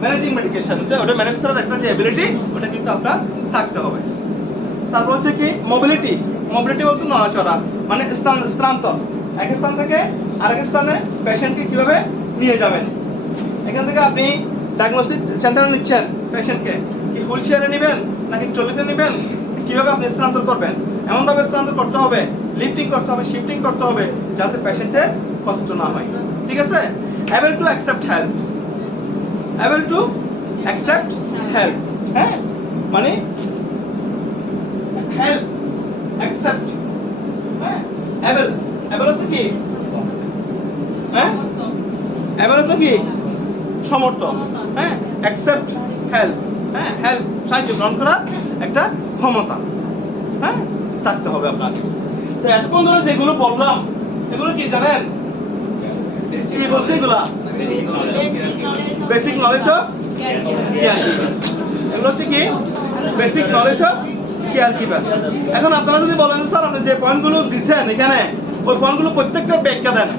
ম্যানেজিং মেডিকেশন, ওটা ম্যানেজ করার একটা যে এবিলিটি ওটা কিন্তু আপনার থাকতে হবে। তারপর হচ্ছে কি মোবিলিটি, মোবিলিটি বলতে নড়াচড়া মানে স্থানান্তর, এক স্থান থেকে আরেক স্থানে পেশেন্টকে কিভাবে নিয়ে যাবেন। এখান থেকে আপনি ডায়াগনস্টিক সেন্টারে নিচ্ছেন পেশেন্টকে, কি হুইল চেয়ারে নেবেন নাকি ট্রলিতে নেবেন, কিভাবে আপনি স্থানান্তর করবেন, এমনভাবে স্থানান্তর করতে হবে, লিফটিং করতে হবে, শিফটিং করতে হবে যাতে পেশেন্টের কষ্ট না হয়। ঠিক আছে, able to accept help, able to accept help, হ্যাঁ, মানে হেল্প অ্যাকসেপ্ট, হ্যাঁ, অ্যাবল, অ্যাবল তো কি, হ্যাঁ, অ্যাবল তো কি সমর্থ, হ্যাঁ, অ্যাকসেপ্ট হেল্প, হ্যাঁ, হেল্প সাহায্য গ্রহণ করা একটা ক্ষমতা, হ্যাঁ, থাকতে হবে আপনার। তো এতক্ষণ ধরে যেগুলো বললাম এগুলো কি জানেন, কি বলছে এগুলা? Basic knowledge of care keeper, এগুলো হচ্ছে কি basic knowledge of care keeper. এখন আপনারা যদি বলেন স্যার আপনি যে পয়েন্টগুলো দিচ্ছেন এখানে ওই পয়েন্টগুলো প্রত্যেকটা ব্যাখ্যা দেন,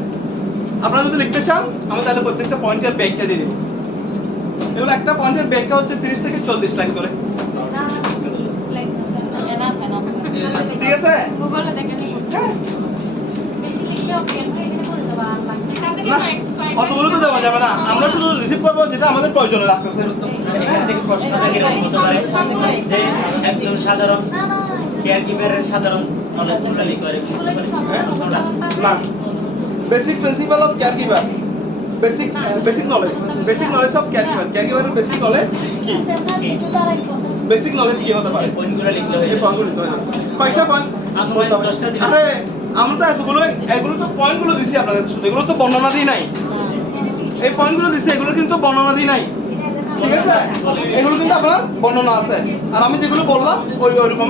আপনারা যদি লিখতে চান আমি তাহলে প্রত্যেকটা পয়েন্টের ব্যাখ্যা দিয়ে দিব। এগুলো একটা পয়েন্টের ব্যাখ্যা হচ্ছে 30 থেকে 40 লাইন করে, ঠিক আছে? গুগলে দেখে নিব। হ্যাঁ, বেশি লিখলেও ফেল হয়ে গেলে করে দেবো আর লাগবে এখান থেকে না অতগুলো তো দেওয়া যাবে না, আমরা শুধু রিসিভ করবো যেটা আমাদের প্রয়োজনে রাখতেছে। এখান থেকে প্রশ্নটা কিরকম হতে পারে যে একজন সাধারণ কেয়ার কিপারের সাধারণ নলেজ টোটালি করে না, basic principle of care keeper, basic knowledge of care keeper, care কিপারের বেসিক নলেজ কি, বেসিক নলেজ কি হতে পারে, পয়েন্টগুলো লিখলে হয়ে এই যাবে। পয়েন্টগুলো দিতে হবে। কয়টা পয়েন্ট বলতে হবে? 10টা দিলে। আরে আমরা তো এগুলো তো পয়েন্টগুলো দিছি আপনাদের, শুধু এগুলো তো বর্ণনা দিই নাই, এই পয়েন্টগুলো দিছি এগুলো কিন্তু বর্ণনা দিই নাই, ঠিক আছে? এগুলো কিন্তু আপনার বর্ণনা আছে, আর আমি যেগুলো বললাম ওই ওইরকম